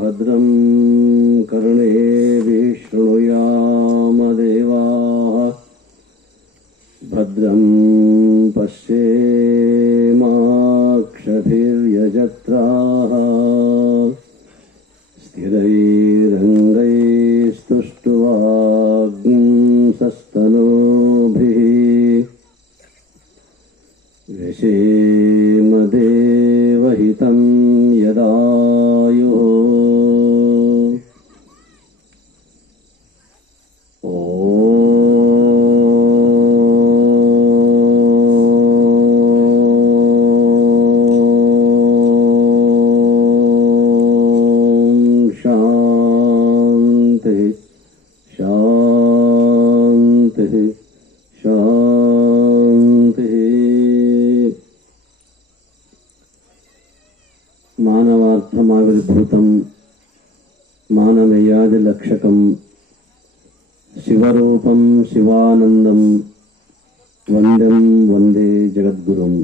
ಭದ್ರಂ ಕರ್ಣೇಭಿಃ ಶೃಣುಯಾಮದೇವಾಃ ಭದ್ರಂ ಪಶ್ಯೇಮಾಕ್ಷಭಿರ್ಯಜತ್ರಾಃ ಸ್ಥಿರೈರಂಗೈಸ್ತುಷ್ಟ್ವಾಗುಂಸಸ್ತನೂಭಿಃ ವ್ಯಶೇಮದೇವಹಿतं ಯದಾಯುಃ ಮಾನವಾರ್ಥಮಾವಿರ್ಭೂತಂ ಮಾನಮೇಯಾದಿಲಕ್ಷಕಂ ಶಿವರೂಪಂ ಶಿವಾನಂದಂ ವಂದ್ಯಂ ವಂದೇ ಜಗದ್ಗುರುಂ.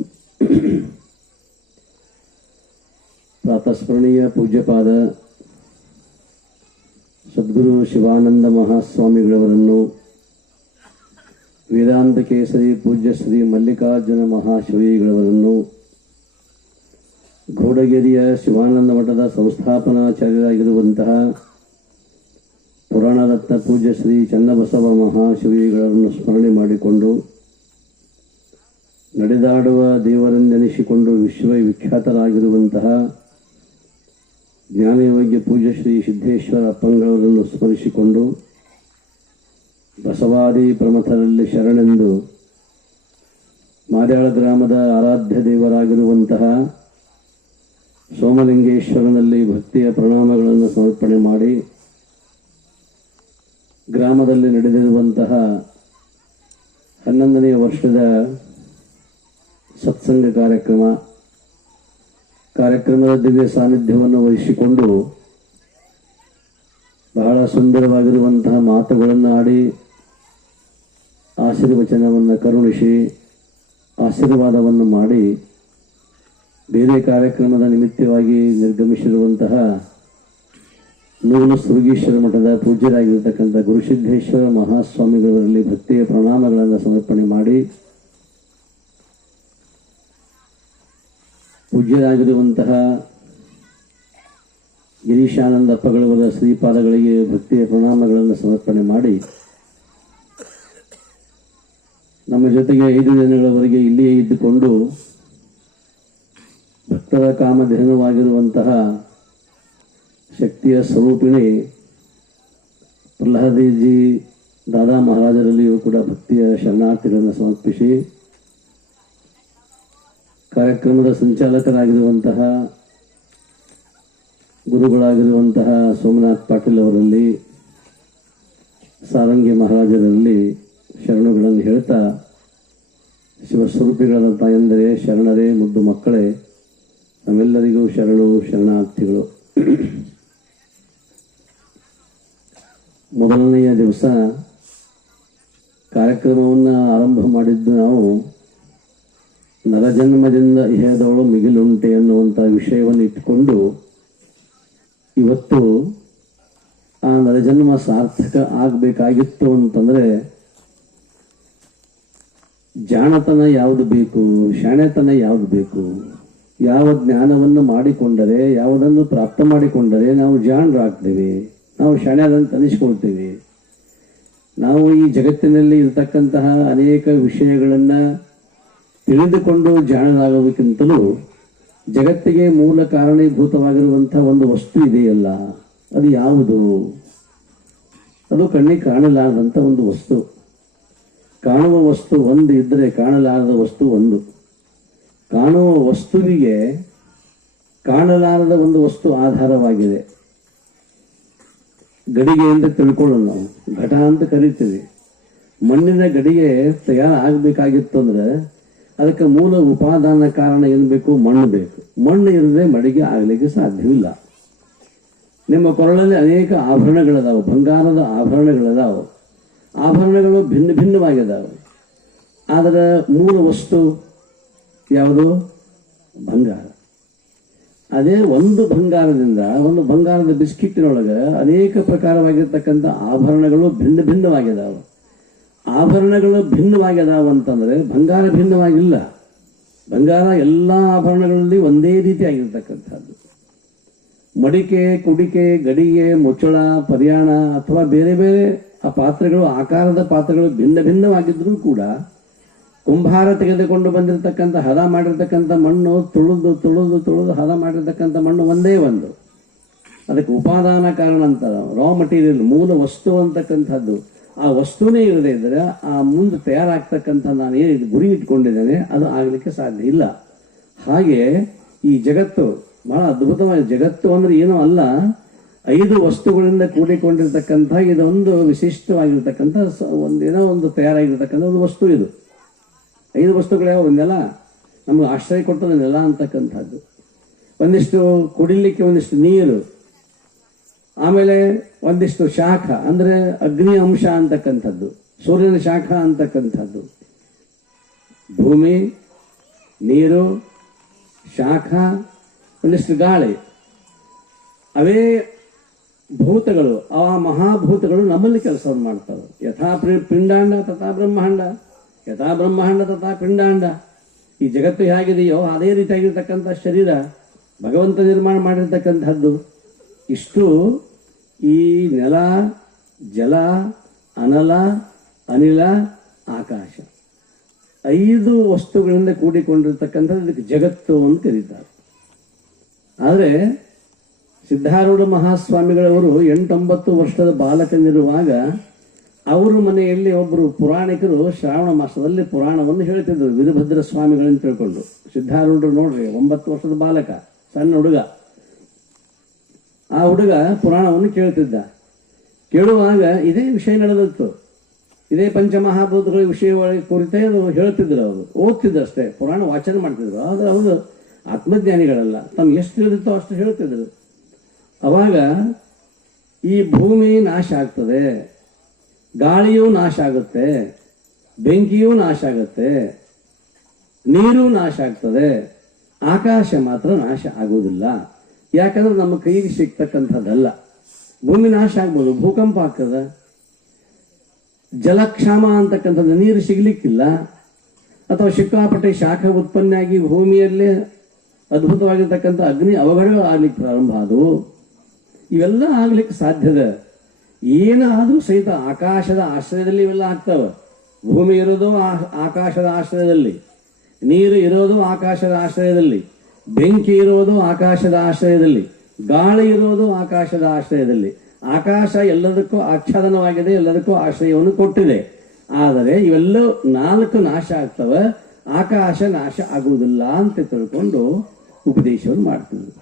ಪ್ರಾತಸ್ಮರಣೀಯ ಪೂಜ್ಯಪಾದ ಸದ್ಗುರು ಶಿವಾನಂದ ಮಹಾಸ್ವಾಮಿಗಳವರನ್ನು, ವೇದಾಂತ ಕೇಸರಿ ಪೂಜ್ಯ ಶ್ರೀ ಮಲ್ಲಿಕಾರ್ಜುನ ಮಹಾಶಿವಗಳವರನ್ನು, ಘೋಡಗಿರಿಯ ಶಿವಾನಂದ ಮಠದ ಸಂಸ್ಥಾಪನಾಚಾರ್ಯರಾಗಿರುವಂತಹ ಪುರಾಣರತ್ನ ಪೂಜ್ಯ ಶ್ರೀ ಚನ್ನಬಸವ ಮಹಾಶಿವಗಳನ್ನು ಸ್ಮರಣೆ ಮಾಡಿಕೊಂಡು, ನಡೆದಾಡುವ ದೇವರೆಂದೆನಿಸಿಕೊಂಡು ವಿಶ್ವವಿಖ್ಯಾತರಾಗಿರುವಂತಹ ಜ್ಞಾನಯೋಗ್ಯ ಪೂಜ್ಯ ಶ್ರೀ ಸಿದ್ದೇಶ್ವರ ಅಪ್ಪಂಗಳವರನ್ನು ಸ್ಮರಿಸಿಕೊಂಡು, ಬಸವಾದಿ ಪ್ರಮಥರಲ್ಲಿ ಶರಣೆಂದು ಮಾರ್ಯಾಳ ಗ್ರಾಮದ ಆರಾಧ್ಯ ದೇವರಾಗಿರುವಂತಹ ಸೋಮಲಿಂಗೇಶ್ವರನಲ್ಲಿ ಭಕ್ತಿಯ ಪ್ರಣಾಮಗಳನ್ನು ಸಮರ್ಪಣೆ ಮಾಡಿ, ಗ್ರಾಮದಲ್ಲಿ ನಡೆದಿರುವಂತಹ 11ನೇ ವರ್ಷದ ಸತ್ಸಂಗ ಕಾರ್ಯಕ್ರಮದ ದಿವ್ಯ ಸಾನ್ನಿಧ್ಯವನ್ನು ವಹಿಸಿಕೊಂಡು ಬಹಳ ಸುಂದರವಾಗಿರುವಂತಹ ಮಾತುಗಳನ್ನು ಆಡಿ ಆಶೀರ್ವಚನವನ್ನು ಕರುಣಿಸಿ ಆಶೀರ್ವಾದವನ್ನು ಮಾಡಿ ಬೇರೆ ಕಾರ್ಯಕ್ರಮದ ನಿಮಿತ್ತವಾಗಿ ನಿರ್ಗಮಿಸಿರುವಂತಹ ನೂಲು ಸುರಗೀಶ್ವರ ಮಠದ ಪೂಜ್ಯರಾಗಿರತಕ್ಕಂಥ ಗುರುಸಿದ್ದೇಶ್ವರ ಮಹಾಸ್ವಾಮಿಗಳವರಲ್ಲಿ ಭಕ್ತಿಯ ಪ್ರಣಾಮಗಳನ್ನು ಸಮರ್ಪಣೆ ಮಾಡಿ, ಪೂಜ್ಯರಾಗಿರುವಂತಹ ಗಿರೀಶಾನಂದ ಅಪ್ಪಗಳವರ ಶ್ರೀಪಾದಗಳಿಗೆ ಭಕ್ತಿಯ ಪ್ರಣಾಮಗಳನ್ನು ಸಮರ್ಪಣೆ ಮಾಡಿ, ನಮ್ಮ ಜೊತೆಗೆ 5 ದಿನಗಳವರೆಗೆ ಇಲ್ಲಿಯೇ ಇದ್ದುಕೊಂಡು ಭಕ್ತರ ಕಾಮಧೇನುವಾಗಿರುವಂತಹ ಶಕ್ತಿಯ ಸ್ವರೂಪಿಣಿ ಪ್ರಹ್ಲಾದಜಿ ದಾದಾ ಮಹಾರಾಜರಲ್ಲಿಯೂ ಕೂಡ ಭಕ್ತಿಯ ಶರಣಾರ್ಥಿಗಳನ್ನು ಸಮರ್ಪಿಸಿ, ಕಾರ್ಯಕ್ರಮದ ಸಂಚಾಲಕರಾಗಿರುವಂತಹ ಗುರುಗಳಾಗಿರುವಂತಹ ಸೋಮನಾಥ್ ಪಾಟೀಲ್ ಅವರಲ್ಲಿ, ಸಾರಂಗಿ ಮಹಾರಾಜರಲ್ಲಿ ಶರಣುಗಳನ್ನು ಹೇಳ್ತಾ, ಶಿವಸ್ವರೂಪಿಗಳ ತಾಯಂದರೆ ಶರಣರೇ, ಮುದ್ದು ಮಕ್ಕಳೇ, ನಮ್ಮೆಲ್ಲರಿಗೂ ಶರಣಾರ್ಥಿಗಳು. ಮೊದಲನೆಯ ದಿವಸ ಕಾರ್ಯಕ್ರಮವನ್ನು ಆರಂಭ ಮಾಡಿದ್ದು ನಾವು ನರಜನ್ಮದಿಂದ ಇಹದವಳು ಮಿಗಿಲುಂಟೆ ಅನ್ನುವಂಥ ವಿಷಯವನ್ನು ಇಟ್ಟುಕೊಂಡು, ಇವತ್ತು ಆ ನರಜನ್ಮ ಸಾರ್ಥಕ ಆಗಬೇಕಾಗಿತ್ತು ಅಂತಂದರೆ ಜಾಣತನ ಯಾವುದು ಬೇಕು, ಶಾಣೆತನ ಯಾವುದು ಬೇಕು, ಯಾವ ಜ್ಞಾನವನ್ನು ಮಾಡಿಕೊಂಡರೆ, ಯಾವುದನ್ನು ಪ್ರಾಪ್ತ ಮಾಡಿಕೊಂಡರೆ ನಾವು ಜಾಣರಾಗ್ತೇವೆ, ನಾವು ಶಾಣ್ಯದಂತ ಅನಿಸ್ಕೊಳ್ತೇವೆ. ನಾವು ಈ ಜಗತ್ತಿನಲ್ಲಿ ಇರತಕ್ಕಂತಹ ಅನೇಕ ವಿಷಯಗಳನ್ನು ತಿಳಿದುಕೊಂಡು ಜಾಣರಾಗೋದಕ್ಕಿಂತಲೂ ಜಗತ್ತಿಗೆ ಮೂಲ ಕಾರಣೀಭೂತವಾಗಿರುವಂತಹ ಒಂದು ವಸ್ತು ಇದೆಯಲ್ಲ, ಅದು ಯಾವುದು? ಅದು ಕಣ್ಣಿಗೆ ಕಾಣಲಾರದಂಥ ಒಂದು ವಸ್ತು. ಕಾಣುವ ವಸ್ತು ಒಂದು ಇದ್ದರೆ ಕಾಣಲಾರದ ವಸ್ತು ಒಂದು. ಕಾಣುವ ವಸ್ತುವಿಗೆ ಕಾಣಲಾರದ ಒಂದು ವಸ್ತು ಆಧಾರವಾಗಿದೆ. ಗಡಿಗೆ ಅಂತ ತಿಳ್ಕೊಳ್ಳೋಣ, ನಾವು ಘಟ ಅಂತ ಕರಿತೀವಿ. ಮಣ್ಣಿನ ಗಡಿಗೆ ತಯಾರಾಗಬೇಕಾಗಿತ್ತು ಅಂದ್ರೆ ಅದಕ್ಕೆ ಮೂಲ ಉಪಾದಾನ ಕಾರಣ ಏನು ಬೇಕು? ಮಣ್ಣು ಬೇಕು. ಮಣ್ಣು ಇರದೆ ಮಡಿಗೆ ಆಗಲಿಕ್ಕೆ ಸಾಧ್ಯವಿಲ್ಲ. ನಿಮ್ಮ ಕೊರಳಲ್ಲಿ ಅನೇಕ ಆಭರಣಗಳಿದಾವೆ, ಬಂಗಾರದ ಆಭರಣಗಳಿದಾವೆ. ಆಭರಣಗಳು ಭಿನ್ನವಾಗಿದ್ದಾವೆ. ಆದರೆ ಮೂಲ ವಸ್ತು ಯಾವುದು? ಬಂಗಾರ. ಅದೇ ಒಂದು ಬಂಗಾರದ ಬಿಸ್ಕಿಟ್ಟಿನೊಳಗೆ ಅನೇಕ ಪ್ರಕಾರವಾಗಿರ್ತಕ್ಕಂಥ ಆಭರಣಗಳು ಭಿನ್ನವಾಗಿದ್ದಾವೆ. ಆಭರಣಗಳು ಭಿನ್ನವಾಗಿದ್ದಾವೆ ಅಂತಂದ್ರೆ ಬಂಗಾರ ಭಿನ್ನವಾಗಿಲ್ಲ. ಬಂಗಾರ ಎಲ್ಲ ಆಭರಣಗಳಲ್ಲಿ ಒಂದೇ ರೀತಿಯಾಗಿರ್ತಕ್ಕಂಥದ್ದು. ಮಡಿಕೆ, ಕುಡಿಕೆ, ಗಡಿಗೆ, ಮುಚ್ಚಳ, ಪರ್ಯಾಣ ಅಥವಾ ಬೇರೆ ಬೇರೆ ಆ ಪಾತ್ರೆಗಳು, ಆಕಾರದ ಪಾತ್ರೆಗಳು ಭಿನ್ನವಾಗಿದ್ರೂ ಕೂಡ ಕುಂಭಾರ ತೆಗೆದುಕೊಂಡು ಬಂದಿರತಕ್ಕಂಥ ಹದ ಮಾಡಿರ್ತಕ್ಕಂಥ ಮಣ್ಣು ತುಳಿದು ಹದ ಮಾಡಿರ್ತಕ್ಕಂಥ ಮಣ್ಣು ಒಂದೇ ಒಂದು. ಅದಕ್ಕೆ ಉಪಾದಾನ ಕಾರಣ ಅಂತಾರೆ. ರಾ ಮಟೀರಿಯಲ್, ಮೂಲ ವಸ್ತು ಅಂತಕ್ಕಂಥದ್ದು. ಆ ವಸ್ತುನೇ ಇರದೇ ಇದ್ರೆ ಆ ಮುಂದೆ ತಯಾರಾಗ್ತಕ್ಕಂಥ ನಾನು ಏನು ಗುರಿ ಇಟ್ಕೊಂಡಿದ್ದೇನೆ ಅದು ಆಗ್ಲಿಕ್ಕೆ ಸಾಧ್ಯ ಇಲ್ಲ. ಹಾಗೆ ಈ ಜಗತ್ತು ಬಹಳ ಅದ್ಭುತವಾದ ಜಗತ್ತು ಅಂದ್ರೆ ಏನೂ ಅಲ್ಲ, 5 ವಸ್ತುಗಳಿಂದ ಕೂಡಿಕೊಂಡಿರ್ತಕ್ಕಂಥ ಇದೊಂದು ವಿಶಿಷ್ಟವಾಗಿರ್ತಕ್ಕಂಥ ಏನೋ ಒಂದು ತಯಾರಾಗಿರ್ತಕ್ಕಂಥ ಒಂದು ವಸ್ತು. ಇದು 5 ವಸ್ತುಗಳು ಯಾವ? ಒಂದೆಲ್ಲ ನಮ್ಗೆ ಆಶ್ರಯ ಕೊಟ್ಟದ ನೆಲ ಅಂತಕ್ಕಂಥದ್ದು, ಒಂದಿಷ್ಟು ಕುಡಿಲಿಕ್ಕೆ ಒಂದಿಷ್ಟು ನೀರು, ಆಮೇಲೆ ಒಂದಿಷ್ಟು ಶಾಖ ಅಂದ್ರೆ ಅಗ್ನಿ ಅಂಶ ಅಂತಕ್ಕಂಥದ್ದು, ಸೂರ್ಯನ ಶಾಖ ಅಂತಕ್ಕಂಥದ್ದು, ಭೂಮಿ, ನೀರು, ಶಾಖ, ಒಂದಿಷ್ಟು ಗಾಳಿ. ಅವೇ ಭೂತಗಳು, ಆ ಮಹಾಭೂತಗಳು ನಮ್ಮಲ್ಲಿ ಕೆಲಸವನ್ನು ಮಾಡ್ತವೆ. ಯಥಾ ಪಿಂಡಾಂಡ ತಥಾ ಬ್ರಹ್ಮಾಂಡ, ಯಥಾ ಬ್ರಹ್ಮಾಂಡ ತಥಾ ಪಿಂಡಾಂಡ. ಈ ಜಗತ್ತು ಹೇಗಿದೆಯೋ ಅದೇ ರೀತಿಯಾಗಿರ್ತಕ್ಕಂಥ ಶರೀರ ಭಗವಂತ ನಿರ್ಮಾಣ ಮಾಡಿರ್ತಕ್ಕಂಥದ್ದು. ಇಷ್ಟು ಈ ನೆಲ, ಜಲ, ಅನಲ, ಅನಿಲ, ಆಕಾಶ 5 ವಸ್ತುಗಳಿಂದ ಕೂಡಿಕೊಂಡಿರ್ತಕ್ಕಂಥದ್ದು ಇದಕ್ಕೆ ಜಗತ್ತು ಅಂತ ಕರೀತಾರೆ. ಆದರೆ ಸಿದ್ಧಾರೂಢ ಮಹಾಸ್ವಾಮಿಗಳವರು 8-9 ವರ್ಷದ ಬಾಲಕನಿರುವಾಗ ಅವರ ಮನೆಯಲ್ಲಿ ಒಬ್ಬರು ಪುರಾಣಿಕರು ಶ್ರಾವಣ ಮಾಸದಲ್ಲಿ ಪುರಾಣವನ್ನು ಹೇಳ್ತಿದ್ರು, ವೀರಭದ್ರ ಸ್ವಾಮಿಗಳನ್ನ ತಿಳ್ಕೊಂಡು. ಸಿದ್ಧಾರೂಢರು ನೋಡ್ರಿ, 9 ವರ್ಷದ ಬಾಲಕ, ಸಣ್ಣ ಹುಡುಗ. ಆ ಹುಡುಗ ಪುರಾಣವನ್ನು ಕೇಳ್ತಿದ್ದ. ಕೇಳುವಾಗ ಇದೇ ವಿಷಯ ನಡೆದಿತ್ತು, ಇದೇ ಪಂಚಮಹಾಭೂತಗಳ ವಿಷಯ ಕುರಿತೇ ಹೇಳ್ತಿದ್ರು. ಅವರು ಓದ್ತಿದ್ರು ಅಷ್ಟೇ, ಪುರಾಣ ವಾಚನ ಮಾಡ್ತಿದ್ರು. ಆದ್ರೆ ಅವರು ಆತ್ಮಜ್ಞಾನಿಗಳಲ್ಲ, ತಮ್ಗೆ ಎಷ್ಟು ತಿಳಿದಿತ್ತೋ ಅಷ್ಟು ಹೇಳ್ತಿದ್ರು. ಅವಾಗ ಈ ಭೂಮಿ ನಾಶ ಆಗ್ತದೆ, ಗಾಳಿಯೂ ನಾಶ ಆಗುತ್ತೆ, ಬೆಂಕಿಯೂ ನಾಶ ಆಗುತ್ತೆ, ನೀರು ನಾಶ ಆಗ್ತದೆ, ಆಕಾಶ ಮಾತ್ರ ನಾಶ ಆಗುವುದಿಲ್ಲ. ಯಾಕಂದ್ರೆ ನಮ್ಮ ಕೈಗೆ ಸಿಗ್ತಕ್ಕಂಥದ್ದಲ್ಲ. ಭೂಮಿ ನಾಶ ಆಗ್ಬೋದು, ಭೂಕಂಪ ಆಗ್ತದೆ, ಜಲಕ್ಷಾಮ ಅಂತಕ್ಕಂಥದ್ದು ನೀರು ಸಿಗ್ಲಿಕ್ಕಿಲ್ಲ, ಅಥವಾ ಸಿಕ್ಕಾಪಟ್ಟೆ ಶಾಖ ಉತ್ಪನ್ನ ಆಗಿ ಭೂಮಿಯಲ್ಲೇ ಅದ್ಭುತವಾಗಿರ್ತಕ್ಕಂಥ ಅಗ್ನಿ ಅವಘಡಗಳು ಆಗ್ಲಿಕ್ಕೆ ಪ್ರಾರಂಭ ಆದವು. ಇವೆಲ್ಲ ಆಗ್ಲಿಕ್ಕೆ ಸಾಧ್ಯದ. ಏನಾದ್ರೂ ಸಹಿತ ಆಕಾಶದ ಆಶ್ರಯದಲ್ಲಿ ಇವೆಲ್ಲ ಆಗ್ತವೆ. ಭೂಮಿ ಇರೋದು ಆಕಾಶದ ಆಶ್ರಯದಲ್ಲಿ, ನೀರು ಇರೋದು ಆಕಾಶದ ಆಶ್ರಯದಲ್ಲಿ, ಬೆಂಕಿ ಇರೋದು ಆಕಾಶದ ಆಶ್ರಯದಲ್ಲಿ, ಗಾಳಿ ಇರೋದು ಆಕಾಶದ ಆಶ್ರಯದಲ್ಲಿ. ಆಕಾಶ ಎಲ್ಲದಕ್ಕೂ ಆಚ್ಛಾದನವಾಗಿದೆ, ಎಲ್ಲದಕ್ಕೂ ಆಶ್ರಯವನ್ನು ಕೊಟ್ಟಿದೆ. ಆದರೆ ಇವೆಲ್ಲ 4 ನಾಶ ಆಗ್ತವೆ, ಆಕಾಶ ನಾಶ ಆಗುವುದಿಲ್ಲ ಅಂತ ತಿಳ್ಕೊಂಡು ಉಪದೇಶವನ್ನು ಮಾಡ್ತಿದ್ರು.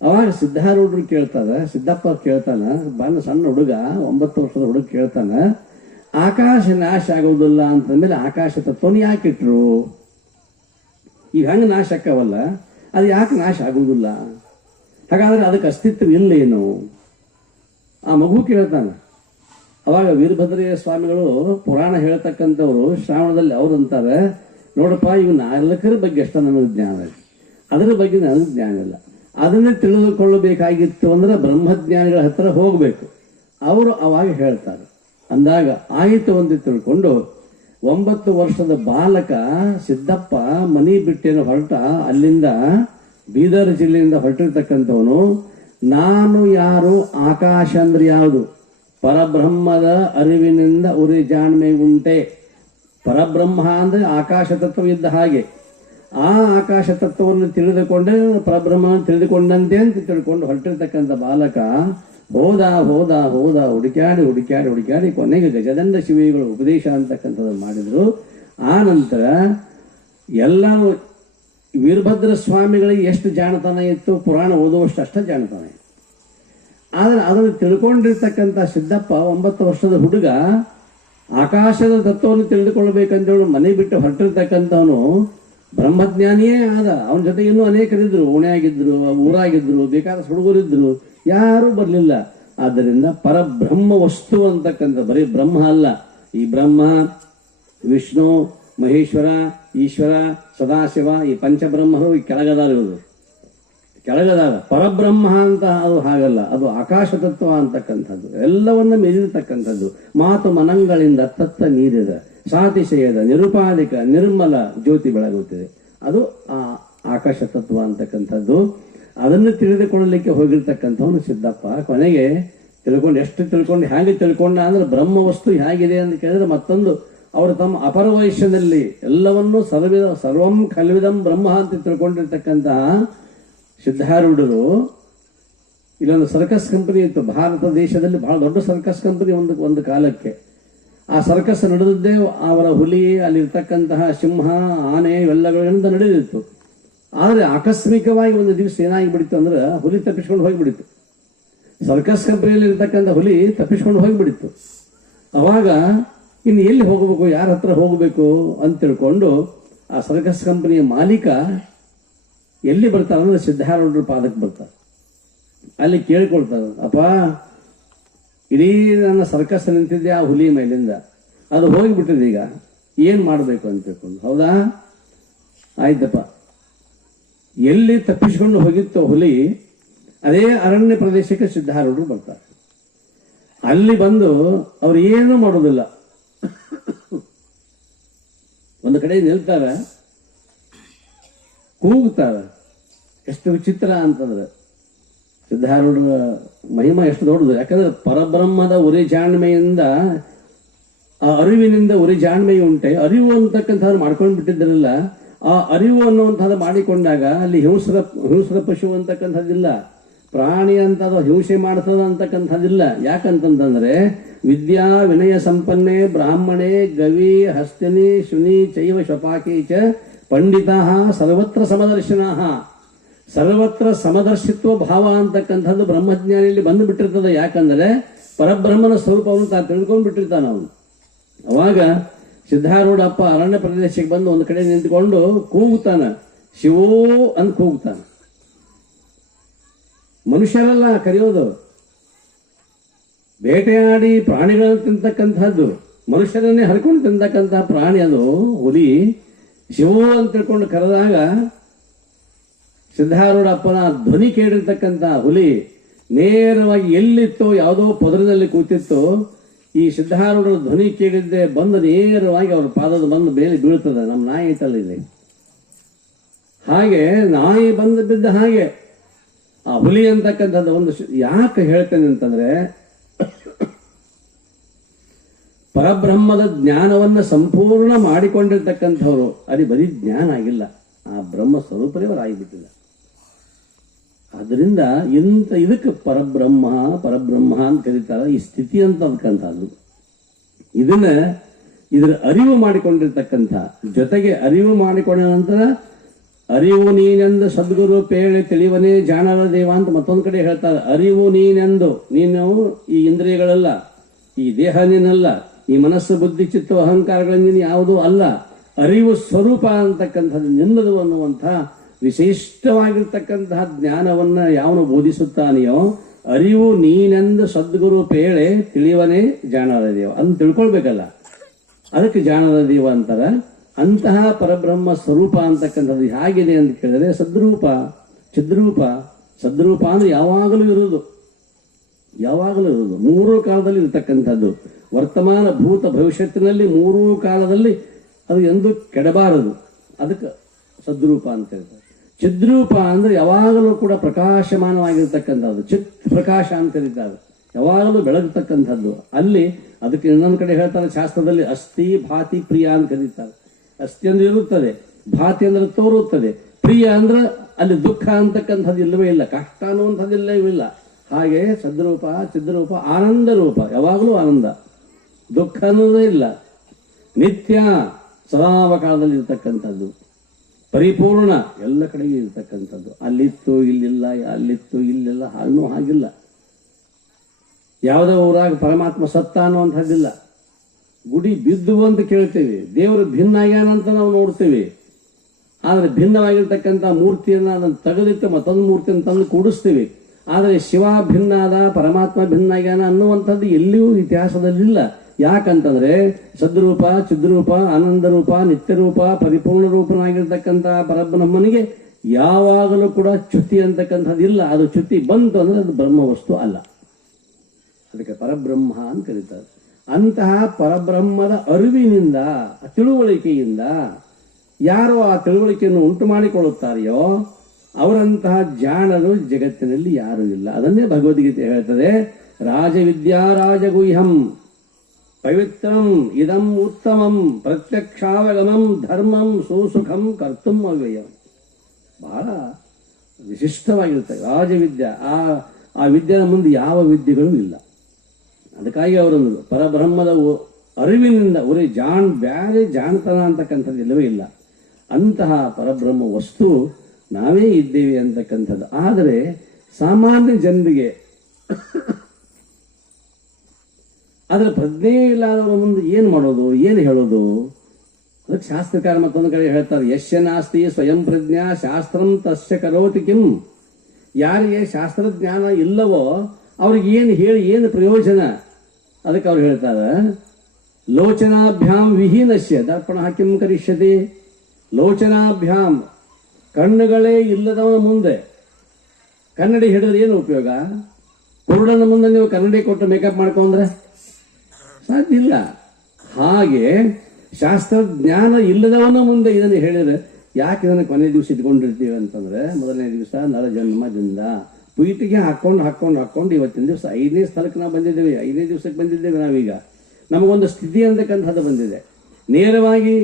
ಅವಾಗ ಸಿದ್ಧಾರೂಢರು ಕೇಳ್ತಾರೆ, ಸಿದ್ದಪ್ಪ ಕೇಳ್ತಾನ, ಸಣ್ಣ ಹುಡುಗ 9 ವರ್ಷದ ಹುಡುಗ ಕೇಳ್ತಾನ, ಆಕಾಶ ನಾಶ ಆಗುವುದಿಲ್ಲ ಅಂತಂದ್ಮೇಲೆ ಆಕಾಶ ತತ್ವನ ಯಾಕಿಟ್ರು? ಈಗ ಹಂಗ ನಾಶ ಆಕ್ಕವಲ್ಲ, ಅದು ಯಾಕೆ ನಾಶ ಆಗುವುದಿಲ್ಲ? ಹಾಗಾದ್ರೆ ಅದಕ್ಕೆ ಅಸ್ತಿತ್ವ ಇಲ್ಲೇನು? ಆ ಮಗು ಕೇಳ್ತಾನ. ಅವಾಗ ವೀರಭದ್ರಯ್ಯ ಸ್ವಾಮಿಗಳು ಪುರಾಣ ಹೇಳ್ತಕ್ಕಂಥವ್ರು ಶ್ರಾವಣದಲ್ಲಿ ಅವ್ರು ಅಂತಾರೆ, ನೋಡಪ್ಪ, ಇವು 4 ಬಗ್ಗೆ ಅಷ್ಟ ನನಗೆ ಜ್ಞಾನ ಇದೆ, ಅದರ ಬಗ್ಗೆ ನನಗೆ ಜ್ಞಾನ ಇಲ್ಲ. ಅದನ್ನೇ ತಿಳಿದುಕೊಳ್ಳಬೇಕಾಗಿತ್ತು ಅಂದ್ರೆ ಬ್ರಹ್ಮಜ್ಞಾನಿಗಳ ಹತ್ರ ಹೋಗ್ಬೇಕು. ಅವರು ಅವಾಗ ಹೇಳ್ತಾರೆ. ಅಂದಾಗ ಆಯಿತು ಅಂತ ತಿಳ್ಕೊಂಡು 9 ವರ್ಷದ ಬಾಲಕ ಸಿದ್ದಪ್ಪ ಮನಿ ಬಿಟ್ಟೇನು ಹೊರಟ, ಅಲ್ಲಿಂದ ಬೀದರ್ ಜಿಲ್ಲೆಯಿಂದ ಹೊರಟಿರ್ತಕ್ಕಂಥವನು, ನಾನು ಯಾರು, ಆಕಾಶ ಅಂದ್ರೆ ಯಾವುದು, ಪರಬ್ರಹ್ಮದ ಅರಿವಿನಿಂದ ಉರಿ ಜಾಣ್ಮೆ ಉಂಟೆ. ಪರಬ್ರಹ್ಮ ಅಂದ್ರೆ ಆಕಾಶ ತತ್ವ ಇದ್ದ ಹಾಗೆ, ಆ ಆಕಾಶ ತತ್ವವನ್ನು ತಿಳಿದುಕೊಂಡೆ ಪರಬ್ರಹ್ಮ ತಿಳಿದುಕೊಂಡಂತೆ ಅಂತ ತಿಳ್ಕೊಂಡು ಹೊರಟಿರ್ತಕ್ಕಂಥ ಬಾಲಕ ಹೋದ ಹೋದ ಹೋದ ಹುಡುಕ್ಯಾಡಿ ಹುಡುಕ್ಯಾಡಿ ಹುಡುಕ್ಯಾಡಿ ಕೊನೆಗೆ ಗಜದಂಡ ಶಿವಿಗಳು ಉಪದೇಶ ಅಂತಕ್ಕಂಥದ್ದು ಮಾಡಿದ್ರು. ಆ ನಂತರ ಎಲ್ಲರೂ ವೀರಭದ್ರ ಸ್ವಾಮಿಗಳಿಗೆ ಎಷ್ಟು ಜಾಣತನ ಇತ್ತು, ಪುರಾಣ ಓದುವಷ್ಟು ಅಷ್ಟ ಜಾಣತನ ಇತ್ತು. ಆದ್ರೆ ಅದನ್ನು ತಿಳ್ಕೊಂಡಿರ್ತಕ್ಕಂಥ ಸಿದ್ದಪ್ಪ 9 ವರ್ಷದ ಹುಡುಗ ಆಕಾಶದ ತತ್ವವನ್ನು ತಿಳಿದುಕೊಳ್ಬೇಕಂತೇಳಿ ಮನೆ ಬಿಟ್ಟು ಹೊರಟಿರ್ತಕ್ಕಂಥವನು ಬ್ರಹ್ಮಜ್ಞಾನಿಯೇ ಆದ. ಅವನ ಜೊತೆ ಇನ್ನೂ ಅನೇಕರಿದ್ರು, ಓಣೆಯಾಗಿದ್ರು, ಊರಾಗಿದ್ರು, ಬೇಕಾದಷ್ಟು ಹುಡುಗರಿದ್ರು, ಯಾರೂ ಬರಲಿಲ್ಲ. ಆದ್ದರಿಂದ ಪರಬ್ರಹ್ಮ ವಸ್ತು ಅಂತಕ್ಕಂಥ ಬರೀ ಬ್ರಹ್ಮ ಅಲ್ಲ, ಈ ಬ್ರಹ್ಮ, ವಿಷ್ಣು, ಮಹೇಶ್ವರ, ಈಶ್ವರ, ಸದಾಶಿವ ಈ ಪಂಚಬ್ರಹ್ಮರು ಈ ಕೆಳಗದಾರ. ಇವರು ಕೆಳಗದಾರ. ಪರಬ್ರಹ್ಮ ಅಂತ ಅದು ಹಾಗಲ್ಲ, ಅದು ಆಕಾಶ ತತ್ವ ಅಂತಕ್ಕಂಥದ್ದು, ಎಲ್ಲವನ್ನ ಮೀರಿರ್ತಕ್ಕಂಥದ್ದು. ಮಾತು ಮನಂಗಳಿಂದ ತತ್ತ ನೀರಿದ, ಸಾತಿಶಯದ, ನಿರುಪಾಧಿಕ, ನಿರ್ಮಲ ಜ್ಯೋತಿ ಬೆಳಗುತ್ತಿದೆ. ಅದು ಆ ಆಕಾಶ ತತ್ವ ಅಂತಕ್ಕಂಥದ್ದು. ಅದನ್ನು ತಿಳಿದುಕೊಳ್ಳಲಿಕ್ಕೆ ಹೋಗಿರ್ತಕ್ಕಂಥವನು ಸಿದ್ದಪ್ಪ. ಕೊನೆಗೆ ಎಷ್ಟು ತಿಳ್ಕೊಂಡು ಹೇಗೆ ತಿಳ್ಕೊಂಡ ಅಂದ್ರೆ ಬ್ರಹ್ಮ ವಸ್ತು ಹೇಗಿದೆ ಅಂತ ಕೇಳಿದ್ರೆ ಮತ್ತೊಂದು ಅವರು ತಮ್ಮ ಅಪರ ವಯಸ್ಸಿನಲ್ಲಿ ಎಲ್ಲವನ್ನೂ ಸರ್ವಂ ಖಲ್ವಿದಂ ಬ್ರಹ್ಮ ಅಂತ ತಿಳ್ಕೊಂಡಿರ್ತಕ್ಕಂತಹ ಸಿದ್ಧಾರೂಢರು. ಇಲ್ಲೊಂದು ಸರ್ಕಸ್ ಕಂಪನಿ ಇತ್ತು ಭಾರತ ದೇಶದಲ್ಲಿ, ಬಹಳ ದೊಡ್ಡ ಸರ್ಕಸ್ ಕಂಪನಿ ಒಂದು ಕಾಲಕ್ಕೆ. ಆ ಸರ್ಕಸ್ ನಡೆದದ್ದೇ ಅವರ ಹುಲಿ, ಅಲ್ಲಿರ್ತಕ್ಕಂತಹ ಸಿಂಹ, ಆನೆ ಇವೆಲ್ಲಗಳಿಂದ ನಡೆದಿತ್ತು. ಆದರೆ ಆಕಸ್ಮಿಕವಾಗಿ ಒಂದು ದಿವಸ ಏನಾಗಿಬಿಡಿತು ಅಂದ್ರೆ ಹುಲಿ ತಪ್ಪಿಸ್ಕೊಂಡು ಹೋಗಿಬಿಡಿತು. ಸರ್ಕಸ್ ಕಂಪನಿಯಲ್ಲಿ ಇರ್ತಕ್ಕಂಥ ಹುಲಿ ತಪ್ಪಿಸ್ಕೊಂಡು ಹೋಗಿಬಿಡಿತ್ತು. ಅವಾಗ ಇನ್ನು ಎಲ್ಲಿ ಹೋಗಬೇಕು, ಯಾರ ಹತ್ರ ಹೋಗಬೇಕು ಅಂತ ತಿಳ್ಕೊಂಡು ಆ ಸರ್ಕಸ್ ಕಂಪನಿಯ ಮಾಲೀಕ ಎಲ್ಲಿ ಬರ್ತಾರೆ ಅಂದ್ರೆ ಸಿದ್ಧಾರೂಢರ ಪಾದಕ್ಕೆ ಬರ್ತಾರೆ. ಅಲ್ಲಿ ಕೇಳ್ಕೊಳ್ತಾರೆ, ಅಪ್ಪ ಇಡೀ ನನ್ನ ಸರ್ಕಸ್ ನಿಂತಿದ್ದೆ ಆ ಹುಲಿ ಮೇಲಿಂದ, ಅದು ಹೋಗಿಬಿಟ್ಟಿದೆ, ಈಗ ಏನ್ ಮಾಡಬೇಕು ಅಂತ ತಿಳ್ಕೊಂಡು. ಹೌದಾ, ಆಯ್ತಪ್ಪ. ಎಲ್ಲಿ ತಪ್ಪಿಸ್ಕೊಂಡು ಹೋಗಿತ್ತೋ ಹುಲಿ ಅದೇ ಅರಣ್ಯ ಪ್ರದೇಶಕ್ಕೆ ಸಿದ್ಧಾರೂಢರು ಬರ್ತಾರೆ. ಅಲ್ಲಿ ಬಂದು ಅವ್ರು ಏನು ಮಾಡೋದಿಲ್ಲ, ಒಂದು ಕಡೆ ನಿಲ್ತಾರೆ, ಕೂಗ್ತಾರೆ. ಎಷ್ಟು ವಿಚಿತ್ರ ಅಂತಂದ್ರೆ ಸಿದ್ಧಾರೂಢರ ಮಹಿಮಾ ಎಷ್ಟು ದೊಡ್ಡದು. ಯಾಕಂದ್ರೆ ಪರಬ್ರಹ್ಮದ ಉರಿ ಜಾಣ್ಮೆಯಿಂದ, ಆ ಅರಿವಿನಿಂದ ಉರಿ ಜಾಣ್ಮೆ ಉಂಟೆ. ಅರಿವು ಅಂತಕ್ಕಂಥದ್ದು ಮಾಡ್ಕೊಂಡು ಬಿಟ್ಟಿದ್ದರಲ್ಲ, ಆ ಅರಿವು ಅನ್ನುವಂಥದ್ದು ಮಾಡಿಕೊಂಡಾಗ ಅಲ್ಲಿ ಹಿಂಸ್ರ ಪಶು ಅಂತಕ್ಕಂಥದ್ದಿಲ್ಲ, ಪ್ರಾಣಿ ಅಂತ ಹಿಂಸೆ ಮಾಡ್ತದ ಅಂತಕ್ಕಂಥದ್ದಿಲ್ಲ. ಯಾಕಂತಂದ್ರೆ ವಿದ್ಯಾ ವಿನಯ ಸಂಪನ್ನೆ ಬ್ರಾಹ್ಮಣೆ ಗವಿ ಹಸ್ತಿನಿ ಶುನಿ ಚೈವ ಶಪಾಕಿ ಚ ಪಂಡಿತಾ ಸರ್ವತ್ರ ಸಮದರ್ಶಿನ. ಸರ್ವತ್ರ ಸಮದರ್ಶಿತ್ವ ಭಾವ ಅಂತಕ್ಕಂಥದ್ದು ಬ್ರಹ್ಮಜ್ಞಾನಿಯಲ್ಲಿ ಬಂದು ಬಿಟ್ಟಿರ್ತದೆ. ಯಾಕಂದ್ರೆ ಪರಬ್ರಹ್ಮನ ಸ್ವರೂಪವನ್ನು ತಾ ತಿಳ್ಕೊಂಡು ಬಿಟ್ಟಿರ್ತಾನ ಅವನು. ಅವಾಗ ಸಿದ್ಧಾರೂಢಪ್ಪ ಅರಣ್ಯ ಪ್ರದೇಶಕ್ಕೆ ಬಂದು ಒಂದು ಕಡೆ ನಿಂತ್ಕೊಂಡು ಕೂಗುತ್ತಾನ, ಶಿವೋ ಅಂತ ಕೂಗುತ್ತಾನ. ಮನುಷ್ಯರೆಲ್ಲ ಕರೆಯೋದು, ಬೇಟೆಯಾಡಿ ಪ್ರಾಣಿಗಳನ್ನು ತಿಂತಕ್ಕಂಥದ್ದು, ಮನುಷ್ಯರನ್ನೇ ಹರ್ಕೊಂಡು ತಿಂತಕ್ಕಂತಹ ಪ್ರಾಣಿ ಅದು ಹುಲಿ. ಶಿವೋ ಅಂತ ತಿಳ್ಕೊಂಡು ಕರೆದಾಗ ಸಿದ್ಧಾರೂಢಪ್ಪನ ಧ್ವನಿ ಕೇಳಿರ್ತಕ್ಕಂಥ ಹುಲಿ ನೇರವಾಗಿ ಎಲ್ಲಿತ್ತೋ ಯಾವುದೋ ಪದರದಲ್ಲಿ ಕೂತಿತ್ತೋ, ಈ ಸಿದ್ಧಾರೂಢರ ಧ್ವನಿ ಕೇಳಿದ್ದೆ ಬಂದು ನೇರವಾಗಿ ಅವ್ರ ಪಾದದ ಬಂದು ಮೇಲೆ ಬೀಳ್ತದೆ. ನಮ್ಮ ನಾಯಿ ಐತಲ್ಲ ಇಲ್ಲಿ, ಹಾಗೆ ನಾಯಿ ಬಂದು ಬಿದ್ದ ಹಾಗೆ ಆ ಹುಲಿ ಅಂತಕ್ಕಂಥದ್ದು ಒಂದು. ಯಾಕೆ ಹೇಳ್ತೇನೆ ಅಂತಂದ್ರೆ ಪರಬ್ರಹ್ಮದ ಜ್ಞಾನವನ್ನ ಸಂಪೂರ್ಣ ಮಾಡಿಕೊಂಡಿರ್ತಕ್ಕಂಥವ್ರು, ಅಲ್ಲಿ ಬರೀ ಜ್ಞಾನ ಆಗಿಲ್ಲ, ಆ ಬ್ರಹ್ಮ ಸ್ವರೂಪರೇವರಾಗಿಬಿಟ್ಟಿಲ್ಲ. ಆದ್ರಿಂದ ಇದಕ್ಕೆ ಪರಬ್ರಹ್ಮ ಅಂತ ಕರೀತಾರೆ. ಈ ಸ್ಥಿತಿ ಅಂತಕ್ಕಂಥದ್ದು ಇದರ ಅರಿವು ಮಾಡಿಕೊಂಡಿರ್ತಕ್ಕಂಥ, ಜೊತೆಗೆ ಅರಿವು ಮಾಡಿಕೊಂಡ ನಂತರ ಅರಿವು ನೀನೆಂದು ಸದ್ಗುರು ಪೇಳೆ ತಿಳಿವನೇ ಜಾಣರ ದೇವ ಅಂತ ಮತ್ತೊಂದು ಕಡೆ ಹೇಳ್ತಾರೆ. ಅರಿವು ನೀನೆಂದು, ನೀನು ಈ ಇಂದ್ರಿಯಗಳಲ್ಲ, ಈ ದೇಹ ನೀನಲ್ಲ, ಈ ಮನಸ್ಸು ಬುದ್ಧಿ ಚಿತ್ತ ಅಹಂಕಾರಗಳಿಂದ ಯಾವುದೂ ಅಲ್ಲ, ಅರಿವು ಸ್ವರೂಪ ಅಂತಕ್ಕಂಥದ್ದು ನಿನ್ನದು ಅನ್ನುವಂಥ ವಿಶಿಷ್ಟವಾಗಿರ್ತಕ್ಕಂತಹ ಜ್ಞಾನವನ್ನ ಯಾವನು ಬೋಧಿಸುತ್ತಾನೆಯೋ, ಅರಿವು ನೀನೆಂದು ಸದ್ಗುರು ಪೇಳೆ ತಿಳಿವನೇ ಜಾಣರ ದೇವ ಅಂತ ತಿಳ್ಕೊಳ್ಬೇಕಲ್ಲ, ಅದಕ್ಕೆ ಜಾಣರ ದೇವ ಅಂತಾರ. ಅಂತಹ ಪರಬ್ರಹ್ಮ ಸ್ವರೂಪ ಅಂತಕ್ಕಂಥದ್ದು ಹೇಗಿದೆ ಅಂತ ಕೇಳಿದ್ರೆ ಸದ್ರೂಪ, ಚಿದ್ರೂಪ. ಸದ್ರೂಪ ಅಂದ್ರೆ ಯಾವಾಗಲೂ ಇರುವುದು, ಮೂರೂ ಕಾಲದಲ್ಲಿ ಇರತಕ್ಕಂಥದ್ದು. ವರ್ತಮಾನ ಭೂತ ಭವಿಷ್ಯತ್ತಿನಲ್ಲಿ ಮೂರೂ ಕಾಲದಲ್ಲಿ ಅದು ಎಂದು ಕೆಡಬಾರದು, ಅದಕ್ಕೆ ಸದ್ರೂಪ ಅಂತ ಹೇಳ್ತಾರೆ. ಚಿದ್ರೂಪ ಅಂದ್ರೆ ಯಾವಾಗಲೂ ಕೂಡ ಪ್ರಕಾಶಮಾನವಾಗಿರ್ತಕ್ಕಂಥದ್ದು, ಚಿತ್ ಪ್ರಕಾಶ ಅಂತ ಕರೀತಾರೆ, ಯಾವಾಗಲೂ ಬೆಳಗತಕ್ಕಂಥದ್ದು. ಅಲ್ಲಿ ಅದಕ್ಕೆ ಇನ್ನೊಂದು ಕಡೆ ಹೇಳ್ತಾರೆ ಶಾಸ್ತ್ರದಲ್ಲಿ, ಅಸ್ಥಿ ಭಾತಿ ಪ್ರಿಯ ಅಂತ ಕರೀತಾರೆ. ಅಸ್ಥಿ ಅಂದ್ರೆ ಇರುತ್ತದೆ, ಭಾತಿ ಅಂದ್ರೆ ತೋರುತ್ತದೆ, ಪ್ರಿಯ ಅಂದ್ರೆ ಅಲ್ಲಿ ದುಃಖ ಅಂತಕ್ಕಂಥದ್ದು ಇಲ್ಲವೇ ಇಲ್ಲ, ಕಷ್ಟ ಅನ್ನುವಂಥದ್ದು ಇಲ್ಲವೇ ಇಲ್ಲ. ಹಾಗೆ ಸದ್ರೂಪ ಚಿದ್ರೂಪ ಆನಂದ ರೂಪ, ಯಾವಾಗಲೂ ಆನಂದ, ದುಃಖ ಅನ್ನೋದೇ ಇಲ್ಲ, ನಿತ್ಯ ಸದಾವಕಾಲದಲ್ಲಿ ಇರ್ತಕ್ಕಂಥದ್ದು, ಪರಿಪೂರ್ಣ ಎಲ್ಲ ಕಡೆಗೆ ಇರ್ತಕ್ಕಂಥದ್ದು. ಅಲ್ಲಿತ್ತು ಇಲ್ಲಿಲ್ಲ, ಅಲ್ಲಿತ್ತು ಇಲ್ಲಿಲ್ಲ, ಹಾಗಿಲ್ಲ. ಯಾವುದೋ ಊರಾಗ ಪರಮಾತ್ಮ ಸತ್ತ ಅನ್ನುವಂಥದ್ದಿಲ್ಲ. ಗುಡಿ ಬಿದ್ದು ಅಂತ ಕೇಳ್ತೇವೆ, ದೇವರು ಭಿನ್ನ ಆಗ್ಯಾನ ಅಂತ ನಾವು ನೋಡ್ತೇವೆ. ಆದ್ರೆ ಭಿನ್ನವಾಗಿರ್ತಕ್ಕಂಥ ಮೂರ್ತಿಯನ್ನ ಅದನ್ನು ತೆಗೆದಿಟ್ಟು ಮತ್ತೊಂದು ಮೂರ್ತಿಯನ್ನು ತಂದು ಕೂಡಿಸ್ತೀವಿ. ಆದರೆ ಶಿವ ಭಿನ್ನ ಆದ, ಪರಮಾತ್ಮ ಭಿನ್ನ ಆಗ್ಯಾನ ಅನ್ನುವಂಥದ್ದು ಎಲ್ಲಿಯೂ ಇತಿಹಾಸದಲ್ಲಿಲ್ಲ. ಯಾಕಂತಂದ್ರೆ ಸದ್ರೂಪ ಚಿದ್ರೂಪ ಆನಂದ ರೂಪ ನಿತ್ಯ ರೂಪ ಪರಿಪೂರ್ಣ ರೂಪನಾಗಿರ್ತಕ್ಕಂಥ ಪರಬ್ರಹ್ಮನಿಗೆ ಯಾವಾಗಲೂ ಕೂಡ ಚ್ಯುತಿ ಅಂತಕ್ಕಂಥದ್ದು ಇಲ್ಲ. ಅದು ಚ್ಯುತಿ ಬಂತು ಅಂದ್ರೆ ಅದು ಬ್ರಹ್ಮ ವಸ್ತು ಅಲ್ಲ. ಅದಕ್ಕೆ ಪರಬ್ರಹ್ಮ ಅಂತ ಕರೀತಾರೆ. ಅಂತಹ ಪರಬ್ರಹ್ಮದ ಅರಿವಿನಿಂದ ತಿಳುವಳಿಕೆಯಿಂದ ಯಾರು ಆ ತಿಳುವಳಿಕೆಯನ್ನು ಉಂಟು ಮಾಡಿಕೊಳ್ಳುತ್ತಾರೆಯೋ ಅವರಂತಹ ಜಾಣರು ಜಗತ್ತಿನಲ್ಲಿ ಯಾರೂ ಇಲ್ಲ. ಅದನ್ನೇ ಭಗವದ್ಗೀತೆ ಹೇಳ್ತದೆ, ರಾಜವಿದ್ಯಾ ರಾಜಗುಹ್ಯಂ ಪವಿತ್ರಂ ಇದಂ ಉತ್ತಮಂ ಪ್ರತ್ಯಕ್ಷಾವಗಮಂ ಧರ್ಮಂ ಸುಸುಖಂ ಕರ್ತುಂ ಅವ್ಯಯಂ. ಬಹಳ ವಿಶಿಷ್ಟವಾಗಿರುತ್ತೆ ರಾಜವಿದ್ಯೆ. ಆ ವಿದ್ಯೆಯ ಮುಂದೆ ಯಾವ ವಿದ್ಯೆಗಳು ಇಲ್ಲ. ಅದಕ್ಕಾಗಿ ಅವರನ್ನು ಪರಬ್ರಹ್ಮದ ಅರಿವಿನಿಂದ ಒರೇ ಬ್ಯಾರೆ ಜಾಣತನ ಅಂತಕ್ಕಂಥದ್ದು ಇಲ್ಲವೇ ಇಲ್ಲ. ಅಂತಹ ಪರಬ್ರಹ್ಮ ವಸ್ತು ನಾವೇ ಇದ್ದೇವೆ ಅಂತಕ್ಕಂಥದ್ದು. ಆದರೆ ಸಾಮಾನ್ಯ ಜನರಿಗೆ ಅದರ ಪ್ರಜ್ಞೆ ಇಲ್ಲದವರ ಮುಂದೆ ಏನು ಮಾಡೋದು, ಏನು ಹೇಳೋದು? ಅದಕ್ಕೆ ಶಾಸ್ತ್ರಕಾರ ಮತ್ತೊಂದು ಕಡೆ ಹೇಳ್ತಾರೆ, ಯಶ್ಯ ನಾಸ್ತಿ ಸ್ವಯಂ ಪ್ರಜ್ಞಾ ಶಾಸ್ತ್ರಂ ತಸ್ಯ ಕರೋತಿ ಕಿಂ. ಯಾರಿಗೆ ಶಾಸ್ತ್ರಜ್ಞಾನ ಇಲ್ಲವೋ ಅವ್ರಿಗೆ ಏನು ಹೇಳಿ ಏನು ಪ್ರಯೋಜನ? ಅದಕ್ಕೆ ಅವ್ರು ಹೇಳ್ತಾರೆ, ಲೋಚನಾಭ್ಯಾಂ ವಿಹೀನಸ್ಯ ದರ್ಪಣ ಕಿಂ ಕರಿಷ್ಯತೆ. ಲೋಚನಾಭ್ಯಾಂ ಕಣ್ಣುಗಳೇ ಇಲ್ಲದವನ ಮುಂದೆ ಕನ್ನಡಿ ಹಿಡಿದ್ರೆ ಏನು ಉಪಯೋಗ? ಕುರುಡನ ಮುಂದೆ ನೀವು ಕನ್ನಡಿ ಕೊಟ್ಟು ಮೇಕಪ್ ಮಾಡ್ಕೊಂಡ್ರೆ ಸಾಧ್ಯ ಇಲ್ಲ. ಹಾಗೆ ಶಾಸ್ತ್ರಜ್ಞಾನ ಇಲ್ಲದವನ ಮುಂದೆ ಇದನ್ನು ಹೇಳಿದ್ರೆ, ಯಾಕೆ ಇದನ್ನು ಕೊನೆ ದಿವಸ ಇಟ್ಕೊಂಡಿರ್ತೀವಿ ಅಂತಂದ್ರೆ, ಮೊದಲನೇ ದಿವಸ ನರ ಜನ್ಮದಿಂದ ಪುಯಿಟಿಗೆ ಹಾಕೊಂಡು ಇವತ್ತಿನ ದಿವಸ 5ನೇ ಸ್ಥಳಕ್ಕೆ ನಾವು ಬಂದಿದ್ದೇವೆ. 5ನೇ ದಿವಸಕ್ಕೆ ಬಂದಿದ್ದೇವೆ ನಾವೀಗ. ನಮಗೊಂದು ಸ್ಥಿತಿ ಅಂತಕ್ಕಂಥದ್ದು ಬಂದಿದೆ. ನೇರವಾಗಿ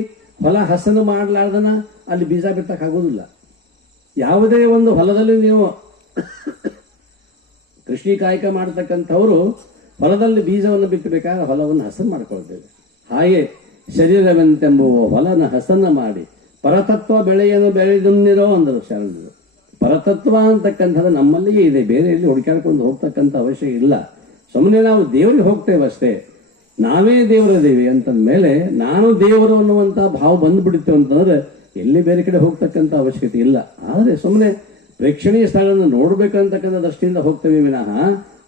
ಹೊಲ ಹಸನು ಮಾಡಲಾರ್ದನ ಅಲ್ಲಿ ಬೀಜ ಬಿತ್ತಕ್ಕಾಗೋದಿಲ್ಲ. ಯಾವುದೇ ಒಂದು ಹೊಲದಲ್ಲಿ ನೀವು ಕೃಷಿ ಕಾಯಕ ಮಾಡತಕ್ಕಂಥವರು ಹೊಲದಲ್ಲಿ ಬೀಜವನ್ನು ಬಿತ್ತಬೇಕಾದ್ರೆ ಹೊಲವನ್ನು ಹಸನು ಮಾಡ್ಕೊಳ್ತೇವೆ. ಹಾಗೆ ಶರೀರವೆಂತೆಂಬುವ ಹೊಲನ ಹಸನ ಮಾಡಿ ಪರತತ್ವ ಬೆಳೆಯನ್ನು ಬೆಳೆದನ್ನಿರೋ ಅಂದರು ಶರಣರು. ಪರತತ್ವ ಅಂತಕ್ಕಂಥದ್ದು ನಮ್ಮಲ್ಲಿಯೇ ಇದೆ, ಬೇರೆ ಎಲ್ಲಿ ಹುಡುಕಾಡ್ಕೊಂಡು ಹೋಗ್ತಕ್ಕಂಥ ಅವಶ್ಯ ಇಲ್ಲ. ಸುಮ್ಮನೆ ನಾವು ದೇವರಿಗೆ ಹೋಗ್ತೇವೆ ಅಷ್ಟೇ. ನಾವೇ ದೇವರದೇವಿ ಅಂತಂದ ಮೇಲೆ ನಾನು ದೇವರು ಅನ್ನುವಂಥ ಭಾವ ಬಂದ್ಬಿಡುತ್ತೇವೆ ಅಂತಂದ್ರೆ ಎಲ್ಲಿ ಬೇರೆ ಕಡೆ ಹೋಗ್ತಕ್ಕಂಥ ಅವಶ್ಯಕತೆ ಇಲ್ಲ. ಆದರೆ ಸುಮ್ಮನೆ ಪ್ರೇಕ್ಷಣೀಯ ಸ್ಥಳಗಳನ್ನು ನೋಡ್ಬೇಕಂತಕ್ಕಂಥ ದೃಷ್ಟಿಯಿಂದ ಹೋಗ್ತೇವೆ ವಿನಃ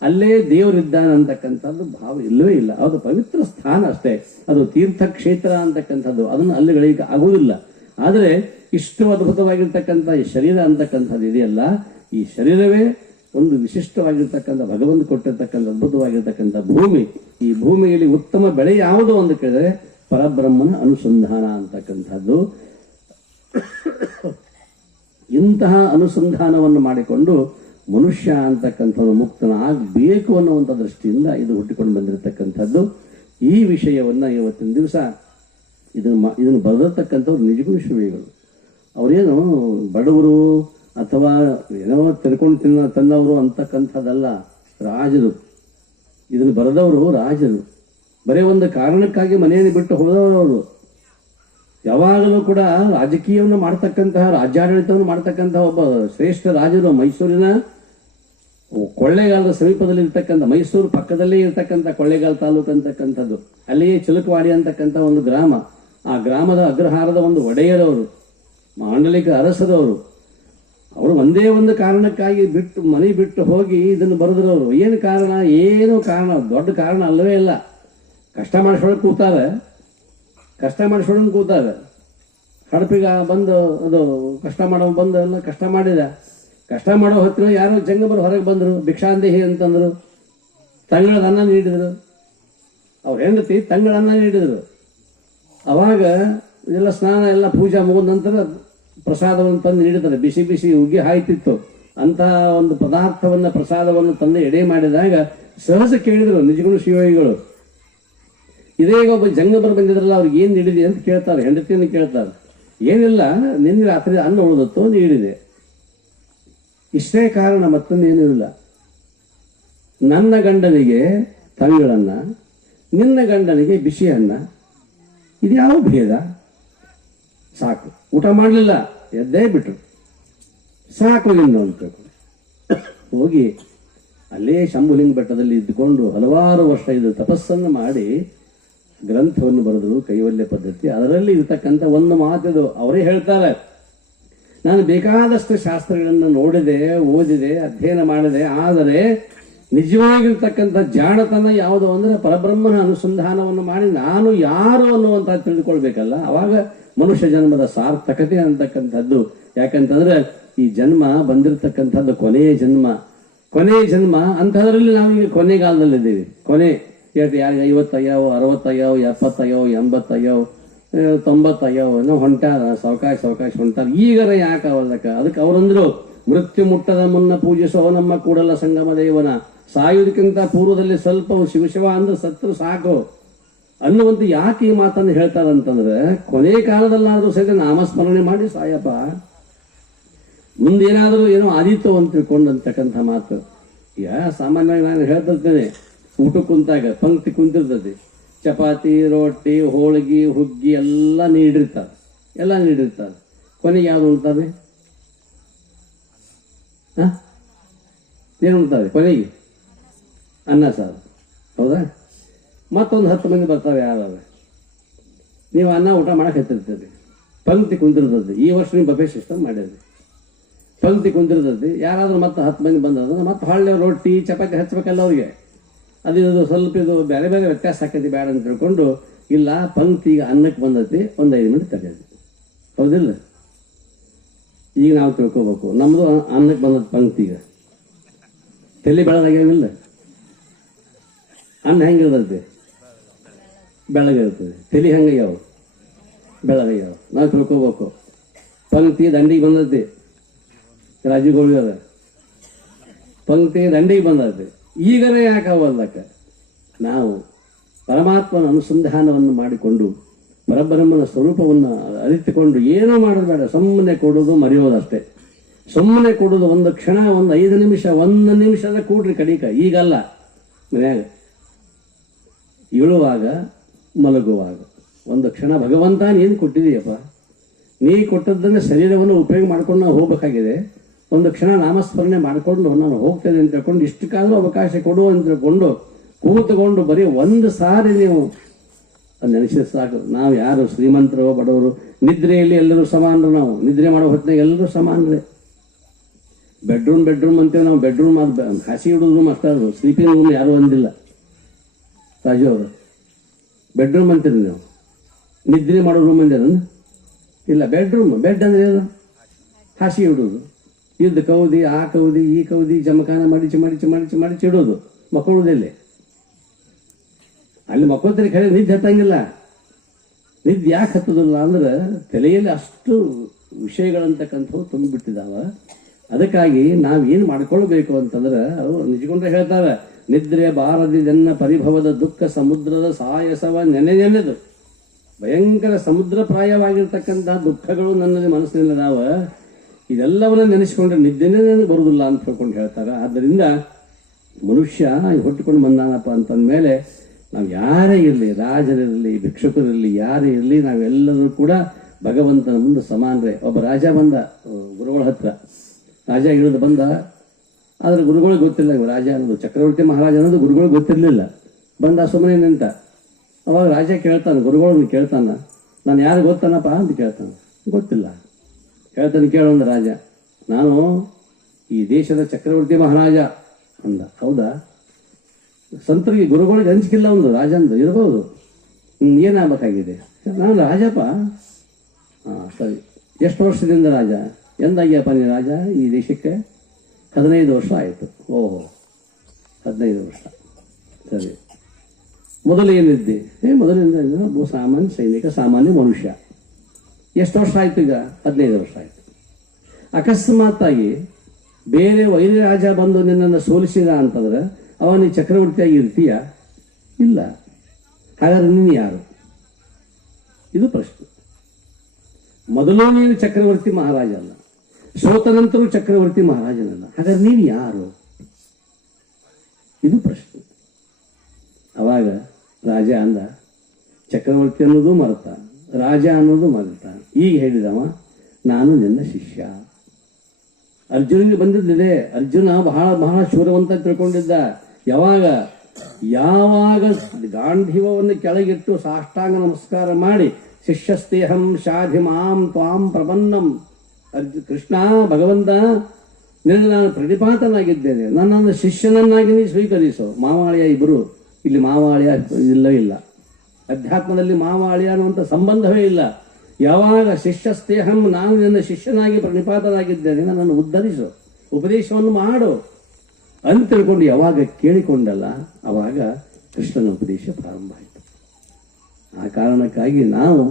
ಅಲ್ಲೇ ದೇವರಿದ್ದಾನೆ ಅಂತಕ್ಕಂಥದ್ದು ಭಾವ ಇಲ್ಲವೇ ಇಲ್ಲ. ಅದು ಪವಿತ್ರ ಸ್ಥಾನ ಅಷ್ಟೇ, ಅದು ತೀರ್ಥಕ್ಷೇತ್ರ ಅಂತಕ್ಕಂಥದ್ದು, ಅದನ್ನು ಅಲ್ಲಿಗಳಿಗೆ ಆಗುವುದಿಲ್ಲ. ಆದರೆ ಇಷ್ಟು ಅದ್ಭುತವಾಗಿರ್ತಕ್ಕಂಥ ಈ ಶರೀರ ಅಂತಕ್ಕಂಥದ್ದು ಇದೆಯಲ್ಲ, ಈ ಶರೀರವೇ ಒಂದು ವಿಶಿಷ್ಟವಾಗಿರ್ತಕ್ಕಂಥ ಭಗವಂತ ಕೊಟ್ಟಿರ್ತಕ್ಕಂಥ ಅದ್ಭುತವಾಗಿರ್ತಕ್ಕಂಥ ಭೂಮಿ. ಈ ಭೂಮಿಯಲ್ಲಿ ಉತ್ತಮ ಬೆಳೆ ಯಾವುದು ಅಂತ ಕೇಳಿದ್ರೆ ಪರಬ್ರಹ್ಮನ ಅನುಸಂಧಾನ ಅಂತಕ್ಕಂಥದ್ದು. ಇಂತಹ ಅನುಸಂಧಾನವನ್ನು ಮಾಡಿಕೊಂಡು ಮನುಷ್ಯ ಅಂತಕ್ಕಂಥದ್ದು ಮುಕ್ತನಾಗಬೇಕು ಅನ್ನುವಂಥ ದೃಷ್ಟಿಯಿಂದ ಇದು ಹುಟ್ಟಿಕೊಂಡು ಬಂದಿರತಕ್ಕಂಥದ್ದು. ಈ ವಿಷಯವನ್ನ ಇವತ್ತಿನ ದಿವಸ ಇದನ್ನು ಬರೆದಿರ್ತಕ್ಕಂಥವ್ರು ನಿಜಗುಣ ಶ್ರೀಗಳು. ಅವರೇನು ಬಡವರು ಅಥವಾ ಏನೋ ತಿರ್ಕೊಂಡು ತಂದವರು ಅಂತಕ್ಕಂಥದ್ದಲ್ಲ, ರಾಜರು. ಇದನ್ನು ಬರೆದವರು ರಾಜರು. ಬರೀ ಒಂದು ಕಾರಣಕ್ಕಾಗಿ ಮನೆಯನ್ನು ಬಿಟ್ಟು ಹೋದವರು. ಯಾವಾಗಲೂ ಕೂಡ ರಾಜಕೀಯವನ್ನು ಮಾಡ್ತಕ್ಕಂತಹ, ರಾಜ್ಯಾಡಳಿತವನ್ನು ಮಾಡ್ತಕ್ಕಂತಹ ಒಬ್ಬ ಶ್ರೇಷ್ಠ ರಾಜರು. ಮೈಸೂರಿನ ಕೊಳ್ಳೇಗಾಲದ ಸಮೀಪದಲ್ಲಿ ಇರ್ತಕ್ಕಂಥ, ಮೈಸೂರು ಪಕ್ಕದಲ್ಲೇ ಇರ್ತಕ್ಕಂಥ ಕೊಳ್ಳೇಗಾಲ ತಾಲೂಕು ಅಂತಕ್ಕಂಥದ್ದು, ಅಲ್ಲಿಯೇ ಚಿಲುಕವಾಡಿ ಅಂತಕ್ಕಂಥ ಒಂದು ಗ್ರಾಮ. ಆ ಗ್ರಾಮದ ಅಗ್ರಹಾರದ ಒಂದು ಒಡೆಯರವರು, ಮಾಂಡಲಿಕ ಅರಸರವರು. ಅವರು ಒಂದೇ ಒಂದು ಕಾರಣಕ್ಕಾಗಿ ಮನೆ ಬಿಟ್ಟು ಹೋಗಿ ಇದನ್ನು ಬರೆದ್ರವರು. ಏನು ಕಾರಣ? ಏನು ಕಾರಣ? ದೊಡ್ಡ ಕಾರಣ ಅಲ್ಲವೇ ಇಲ್ಲ. ಕಷ್ಟ ಮಾಡಿಸ್ಕೊಳಕ್ ಕೂತಾರೆ, ಹಡಪಿಗ ಬಂದು ಅದು ಕಷ್ಟ ಮಾಡೋ ಬಂದು ಎಲ್ಲ ಕಷ್ಟ ಮಾಡಿದ. ಕಷ್ಟ ಮಾಡೋ ಹೊತ್ತಿನ ಯಾರೋ ಜಂಗಮರು ಹೊರಗೆ ಬಂದರು, ಭಿಕ್ಷಾಂದೇಹಿ ಅಂತಂದ್ರು. ತಂಗಳದ ಅನ್ನ ನೀಡಿದ್ರು. ಅವ್ರ ಹೆಂಡತಿ ತಂಗಳನ್ನ ನೀಡಿದ್ರು. ಅವಾಗ ಇದೆಲ್ಲ ಸ್ನಾನ ಎಲ್ಲ ಪೂಜಾ ಮುಗಿದ ನಂತರ ಪ್ರಸಾದವನ್ನು ತಂದು ನೀಡಿದ್ದಾರೆ. ಬಿಸಿ ಬಿಸಿ ಉಗಿ ಹಾಯ್ತಿತ್ತು. ಅಂತಹ ಒಂದು ಪದಾರ್ಥವನ್ನ, ಪ್ರಸಾದವನ್ನು ತಂದು ಎಡೆ ಮಾಡಿದಾಗ ಸಹಜ ಕೇಳಿದ್ರು ನಿಜಗುಣ ಶಿವಯೋಗಿಗಳು, ಇದೇ ಒಬ್ಬ ಜಂಗಮರು ಬಂದಿದ್ರಲ್ಲ, ಅವ್ರಿಗೆ ಏನ್ ನೀಡಿದೆ ಅಂತ ಕೇಳ್ತಾರೆ. ಹೆಂಡತಿಯನ್ನು ಕೇಳ್ತಾರೆ. ಏನಿಲ್ಲ, ನಿನ್ನೆ ರಾತ್ರಿ ಅನ್ನ ಉಳಿದತ್ತು, ನೀಡಿದೆ. ಇಷ್ಟೇ ಕಾರಣ, ಮತ್ತೊಂದೇನೂ ಇಲ್ಲ. ನನ್ನ ಗಂಡನಿಗೆ ತಂಗಳನ್ನ, ನಿನ್ನ ಗಂಡನಿಗೆ ಬಿಸಿ ಅನ್ನ, ಇದ್ಯಾವ ಭೇದ? ಸಾಕು, ಊಟ ಮಾಡಲಿಲ್ಲ, ಎದ್ದೇ ಬಿಟ್ರು. ಸಾಕು ಇನ್ನು ಅಂತ ಹೋಗಿ ಅಲ್ಲೇ ಶಂಭುಲಿಂಗ ಬೆಟ್ಟದಲ್ಲಿ ಇದ್ದುಕೊಂಡು ಹಲವಾರು ವರ್ಷ ಇದು ತಪಸ್ಸನ್ನು ಮಾಡಿ ಗ್ರಂಥವನ್ನು ಬರೆದರು, ಕೈವಲ್ಯ ಪದ್ಧತಿ. ಅದರಲ್ಲಿ ಇರತಕ್ಕಂಥ ಒಂದು ಮಾತಿದು ಅವರೇ ಹೇಳ್ತಾರೆ, ನಾನು ಬೇಕಾದಷ್ಟು ಶಾಸ್ತ್ರಗಳನ್ನು ನೋಡಿದೆ, ಓದಿದೆ, ಅಧ್ಯಯನ ಮಾಡಿದೆ, ಆದರೆ ನಿಜವಾಗಿರ್ತಕ್ಕಂಥ ಜಾಣತನ ಯಾವುದು ಅಂದ್ರೆ ಪರಬ್ರಹ್ಮನ ಅನುಸಂಧಾನವನ್ನು ಮಾಡಿ ನಾನು ಯಾರು ಅನ್ನುವಂತ ತಿಳಿದುಕೊಳ್ಬೇಕಲ್ಲ. ಅವಾಗ ಮನುಷ್ಯ ಜನ್ಮದ ಸಾರ್ಥಕತೆ ಅಂತಕ್ಕಂಥದ್ದು. ಯಾಕಂತಂದ್ರೆ ಈ ಜನ್ಮ ಬಂದಿರತಕ್ಕಂಥದ್ದು ಕೊನೆಯ ಜನ್ಮ ಅಂತದ್ರಲ್ಲಿ ನಾವೀಗ ಕೊನೆಗಾಲದಲ್ಲಿದ್ದೀವಿ. ಕೊನೆ ಯಾರಿಗೆ 50 60 70 80 90 ನಾವು ಹೊಂಟಾರ ಸಾವಕಾಶ ಹೊಂಟಾರ. ಈಗರ ಯಾಕೆ ಅವಲ್ಲಕ ಅದಕ್ಕೆ ಅವರಂದ್ರು ಮೃತ್ಯು ಮುಟ್ಟದ ಮುನ್ನ ಪೂಜಿಸೋ ನಮ್ಮ ಕೂಡಲ ಸಂಗಮ ದೇವನ, ಸಾಯುವುದಕ್ಕಿಂತ ಪೂರ್ವದಲ್ಲಿ ಸ್ವಲ್ಪ ಶಿವ ಅಂದ್ರೆ ಸತ್ರು ಸಾಕು ಅನ್ನುವಂತ ಯಾಕೆ ಈ ಮಾತನ್ನು ಹೇಳ್ತಾರಂತಂದ್ರೆ ಕೊನೆ ಕಾಲದಲ್ಲಾದ್ರೂ ಸಹಿತ ನಾಮಸ್ಮರಣೆ ಮಾಡಿ ಸಾಯಪ್ಪ, ಮುಂದೇನಾದ್ರೂ ಏನೋ ಆದೀತು ಅಂತ ತಿಳ್ಕೊಂಡಂತಕ್ಕಂಥ ಮಾತು. ಈಗ ಸಾಮಾನ್ಯವಾಗಿ ನಾನು ಹೇಳ್ತಿರ್ತೇನೆ, ಊಟ ಕುಂತಾಗ ಪಂಕ್ತಿ ಕುಂತಿರ್ತದೆ, ಚಪಾತಿ ರೊಟ್ಟಿ ಹೋಳಿಗೆ ಹುಗ್ಗಿ ಎಲ್ಲ ನೀಡಿರ್ತಾರೆ. ಕೊನೆಗೆ ಯಾವ್ದು ಉಣ್ತಾರೆ? ಏನು ಉಣ್ತಾರೆ ಕೊನೆಗೆ? ಅನ್ನ ಸಾರು, ಹೌದಾ? ಮತ್ತೊಂದು 10 ಮಂದಿ ಬರ್ತಾರೆ ಯಾರು, ನೀವು ಅನ್ನ ಊಟ ಮಾಡಕ್ಕೆ ಹತ್ತಿರ್ತದೆ, ಪಂಕ್ತಿ ಕುಂತಿರ್ತದೆ. ಈ ವರ್ಷ ನೀವು ಬಫೆ ಸಿಸ್ಟಮ್ ಮಾಡಿದ್ರಿ, ಪಂಕ್ತಿ ಕುಂತಿರ್ತದೆ. ಯಾರಾದ್ರೂ ಮತ್ತೆ 10 ಮಂದಿ ಬಂದ್ರೆ ಮತ್ತೆ ಹೊಳ್ಳೆ ರೊಟ್ಟಿ ಚಪಾತಿ ಹಚ್ಬೇಕಲ್ಲ ಅವ್ರಿಗೆ. ಅದು ಸ್ವಲ್ಪ ಇದು ಬೇರೆ ಬೇರೆ ವ್ಯತ್ಯಾಸ ಆಕೈತಿ ಬೇಡ ಅಂತ ತಿಳ್ಕೊಂಡು, ಇಲ್ಲ ಪಂಕ್ತಿಗೆ ಅನ್ನಕ್ಕೆ ಬಂದೈತಿ, ಒಂದು 5 ಮಿನಿಟ್ ತಡೆಯೋದು, ಹೌದಿಲ್ಲ? ಈಗ ನಾವು ತಿಳ್ಕೊಬೇಕು, ನಮ್ದು ಅನ್ನಕ್ಕೆ ಬಂದದ ಪಂಕ್ತಿಗೆ ತಲೆ ಬೆಳಗಾಗ್ಯಾವಿಲ್ಲ. ಅನ್ನ ಹೆಂಗಿರ್ತೈತಿ? ಬೆಳಗಿರ್ತದೆ. ತಲೆ ಹೆಂಗಯ್ಯಾವ? ಬೆಳಗಯ್ಯಾವ. ನಾವು ತಿಳ್ಕೊಬೇಕು. ಪಂಕ್ತಿ ದಂಡಿಗೆ ಬಂದೈತಿ, ರಾಜೀವ್ಗೌಡ ಪಂಕ್ತಿ ದಂಡಿಗೆ ಬಂದೈತಿ. ಈಗಲೇ ಯಾಕಾವಲ್ಲಕ ನಾವು ಪರಮಾತ್ಮನ ಅನುಸಂಧಾನವನ್ನು ಮಾಡಿಕೊಂಡು ಪರಬ್ರಹ್ಮನ ಸ್ವರೂಪವನ್ನು ಅರಿತುಕೊಂಡು ಏನೂ ಮಾಡೋದು ಬೇಡ, ಸುಮ್ಮನೆ ಕೊಡೋದು ಮರೆಯೋದಷ್ಟೇ. ಸುಮ್ಮನೆ ಕೊಡೋದು ಒಂದು ಕ್ಷಣ, ಒಂದು 5 ನಿಮಿಷ, 1 ನಿಮಿಷದ ಕೂಡ್ರಿ ಕಡಿಕ. ಈಗಲ್ಲ, ಮನ್ಯಾಗ ಏಳುವಾಗ ಮಲಗುವಾಗ ಒಂದು ಕ್ಷಣ ಭಗವಂತ ನೀನು ಕೊಟ್ಟಿದೀಯಪ್ಪ, ನೀ ಕೊಟ್ಟದ್ದನ್ನೇ ಶರೀರವನ್ನು ಉಪಯೋಗ ಮಾಡ್ಕೊಂಡು ನಾವು ಹೋಗ್ಬೇಕಾಗಿದೆ. ಒಂದು ಕ್ಷಣ ನಾಮಸ್ಮರಣೆ ಮಾಡಿಕೊಂಡು ನಾನು ಹೋಗ್ತೇನೆ ಅಂತ ತಿಳ್ಕೊಂಡು ಇಷ್ಟಕ್ಕಾದ್ರೂ ಅವಕಾಶ ಕೊಡು ಅಂತ ತಿಳ್ಕೊಂಡು ಕೂತ್ಕೊಂಡು ಬರೀ 1 ಸಾರಿ ನೀವು ಅದು ನೆನೆಸಿದ ಸಾಕು. ನಾವು ಯಾರು ಶ್ರೀಮಂತರು ಬಡವರು, ನಿದ್ರೆಯಲ್ಲಿ ಎಲ್ಲರೂ ಸಮಾನರು. ನಾವು ನಿದ್ರೆ ಮಾಡೋ ಹೊತ್ತಿನಾಗ ಎಲ್ಲರೂ ಸಮಾನರೇ. ಬೆಡ್ರೂಮ್ ಅಂತೇವೆ ನಾವು. ಬೆಡ್ರೂಮ್ ಅದು ಹಾಸಿಗೆ ಇಡೋದು ರೂಮ್ ಅಷ್ಟೇ, ಅದು ಸ್ಲೀಪಿಂಗ್ ರೂಮ್ ಯಾರು ಅಂದಿಲ್ಲ. ರಾಜು ಅವರು ಬೆಡ್ರೂಮ್ ಅಂತೀರಿ ನೀವು, ನಿದ್ರೆ ಮಾಡೋ ರೂಮ್ ಅಂದಿರ ಇಲ್ಲ. ಬೆಡ್ ಅಂದ್ರೆ ಏನು? ಹಾಸಿಗೆ ಇಡೋದು, ಇದ್ದ ಕೌದಿ ಆ ಕೌದಿ ಈ ಕೌದಿ ಜಮಖಾನ ಮಡಿಚಿ ಇಡೋದು, ಮಕ್ಕಳುದಲ್ಲಿ ಅಲ್ಲಿ ಮಕ್ಕಳಲ್ಲಿ ಖರೆ ನಿದ್ದೆ ಹತ್ತಂಗಿಲ್ಲ. ನಿದ್ದೆ ಯಾಕೆ ಹತ್ತದಿಲ್ಲ ಅಂದ್ರೆ ತಲೆಯಲ್ಲಿ ಅಷ್ಟು ವಿಷಯಗಳಂತಕ್ಕಂಥವು ತುಂಬಿಬಿಟ್ಟಿದಾವ. ಅದಕ್ಕಾಗಿ ನಾವೇನು ಮಾಡ್ಕೊಳ್ಬೇಕು ಅಂತಂದ್ರೆ, ಅವರು ನಿಜಗೊಂಡ್ರೆ ಹೇಳ್ತಾರೆ, ನಿದ್ರೆ ಬಾರದಿದೆನ್ನ ಪರಿಭವದ ದುಃಖ ಸಮುದ್ರದ ಸಾಯಸವ ನೆನೆದು. ಭಯಂಕರ ಸಮುದ್ರ ಪ್ರಾಯವಾಗಿರ್ತಕ್ಕಂಥ ದುಃಖಗಳು ನನ್ನಲ್ಲಿ ಮನಸ್ಸಿನಲ್ಲಿ ನಾವು ಇದೆಲ್ಲವನ್ನ ನೆನೆಸ್ಕೊಂಡ್ರೆ ನಿದ್ದೆನೇ ಬರುವುದಿಲ್ಲ ಅಂತ ಹೇಳ್ಕೊಂಡು ಹೇಳ್ತಾರೆ. ಆದ್ದರಿಂದ ಮನುಷ್ಯ ಹೊಟ್ಟುಕೊಂಡು ಬಂದಾನಪ್ಪ ಅಂತಂದ್ಮೇಲೆ ನಾವು ಯಾರೇ ಇರಲಿ, ರಾಜರಿರಲಿ, ಭಿಕ್ಷುಕರಿರಲಿ, ಯಾರೇ ಇರಲಿ, ನಾವೆಲ್ಲರೂ ಕೂಡ ಭಗವಂತನ ಮುಂದೆ ಸಮಾನರೇ. ಒಬ್ಬ ರಾಜ ಬಂದ ಗುರುಗಳ ಹತ್ರ, ರಾಜ ಇಳಿದು ಬಂದ. ಆದ್ರೆ ಗುರುಗಳಿಗೆ ಗೊತ್ತಿಲ್ಲ ರಾಜ ಅನ್ನೋದು, ಚಕ್ರವರ್ತಿ ಮಹಾರಾಜ ಅನ್ನೋದು ಗುರುಗಳಿಗೆ ಗೊತ್ತಿರಲಿಲ್ಲ. ಬಂದ ಸುಮ್ಮನೆ ನಿಂತ. ಅವಾಗ ರಾಜ ಕೇಳ್ತಾನೆ, ಗುರುಗಳನ್ನ ಕೇಳ್ತಾನ, ನಾನು ಯಾರು ಗೊತ್ತಾನಪ್ಪ ಅಂತ ಕೇಳ್ತಾನೆ. ಗೊತ್ತಿಲ್ಲ. ಹೇಳ್ತಾನೆ, ಕೇಳೊಂದು ರಾಜ, ನಾನು ಈ ದೇಶದ ಚಕ್ರವರ್ತಿ ಮಹಾರಾಜ ಅಂದ. ಹೌದಾ? ಸಂತರಿಗೆ ಗುರುಗಳಿಗೆ ಹಂಚಿಕಿಲ್ಲ ಒಂದು ರಾಜಂದು ಇರ್ಬೋದು. ಏನಾಗಬೇಕಾಗಿದೆ? ನಾನು ರಾಜಪ್ಪ. ಸರಿ, ಎಷ್ಟು ವರ್ಷದಿಂದ ರಾಜ? ಎಂದಾಗ್ಯಪ್ಪ ನೀ ರಾಜ ಈ ದೇಶಕ್ಕೆ? 15 ವರ್ಷ ಆಯಿತು. ಓಹೋ, 15 ವರ್ಷ. ಸರಿ, ಮೊದಲು ಏನಿದ್ದೆ? ಮೊದಲಿಂದ ಸಾಮಾನ್ಯ ಸೈನಿಕ, ಸಾಮಾನ್ಯ ಮನುಷ್ಯ. ಎಷ್ಟು ವರ್ಷ ಆಯ್ತು ಈಗ? 15 ವರ್ಷ ಆಯ್ತು. ಅಕಸ್ಮಾತ್ತಾಗಿ ಬೇರೆ ವೈರಿ ರಾಜ ಬಂದು ನಿನ್ನನ್ನು ಸೋಲಿಸಿದ ಅಂತಂದ್ರೆ ಅವನಿ ಚಕ್ರವರ್ತಿಯಾಗಿ ಇರ್ತೀಯ? ಇಲ್ಲ. ಹಾಗಾದ್ರೆ ನೀನು ಯಾರು? ಇದು ಪ್ರಶ್ನೆ. ಮೊದಲು ನೀನು ಚಕ್ರವರ್ತಿ ಮಹಾರಾಜ ಅಲ್ಲ, ಸೋತ ನಂತರ ಚಕ್ರವರ್ತಿ ಮಹಾರಾಜನಲ್ಲ. ಹಾಗಾದ್ರೆ ನೀನು ಯಾರು? ಇದು ಪ್ರಶ್ನೆ. ಅವಾಗ ರಾಜ ಅಂದ, ಚಕ್ರವರ್ತಿ ಅನ್ನೋದು ಮರೆತ, ರಾಜ ಅನ್ನೋದು ಮರೆತ. ಈಗ ಹೇಳಿದವ, ನಾನು ನಿನ್ನ ಶಿಷ್ಯ. ಅರ್ಜುನಿಗೆ ಬಂದಿದ್ದಿದೆ. ಅರ್ಜುನ ಬಹಳ ಶೂರವಂತ ತಿಳ್ಕೊಂಡಿದ್ದ. ಯಾವಾಗ ಗಾಂಧೀವವನ್ನು ಕೆಳಗಿಟ್ಟು ಸಾಷ್ಟಾಂಗ ನಮಸ್ಕಾರ ಮಾಡಿ, ಶಿಷ್ಯಸ್ತೇಹಂ ಶಾಧಿ ಮಾಂ ತ್ವಾಂ ಪ್ರಪನ್ನಂ, ಕೃಷ್ಣ ಭಗವಂತ ನಿನಗೆ ನಾನು ಪ್ರತಿಪಾತನಾಗಿದ್ದೇನೆ, ನನ್ನನ್ನು ಶಿಷ್ಯನನ್ನಾಗಿ ನೀ ಸ್ವೀಕರಿಸು. ಮಾವಾಳಿಯ ಇಬ್ಬರು ಇಲ್ಲಿ ಮಾವಾಳಿಯ ಇಲ್ಲ. ಅಧ್ಯಾತ್ಮದಲ್ಲಿ ಮಾವಾಳಿಯ ಅನ್ನುವಂಥ ಸಂಬಂಧವೇ ಇಲ್ಲ. ಯಾವಾಗ ಶಿಷ್ಯಸ್ತೇಹಂ, ನಾನು ನಿನ್ನ ಶಿಷ್ಯನಾಗಿ ಪ್ರಣಿಪಾತನಾಗಿದ್ದೇನೆ, ನನ್ನನ್ನು ಉದ್ಧರಿಸು, ಉಪದೇಶವನ್ನು ಮಾಡು ಅಂತ ತಿಳ್ಕೊಂಡು ಯಾವಾಗ ಕೇಳಿಕೊಂಡಲ್ಲ ಅವಾಗ ಕೃಷ್ಣನ ಉಪದೇಶ ಪ್ರಾರಂಭ ಆಯಿತು. ಆ ಕಾರಣಕ್ಕಾಗಿ ನಾವು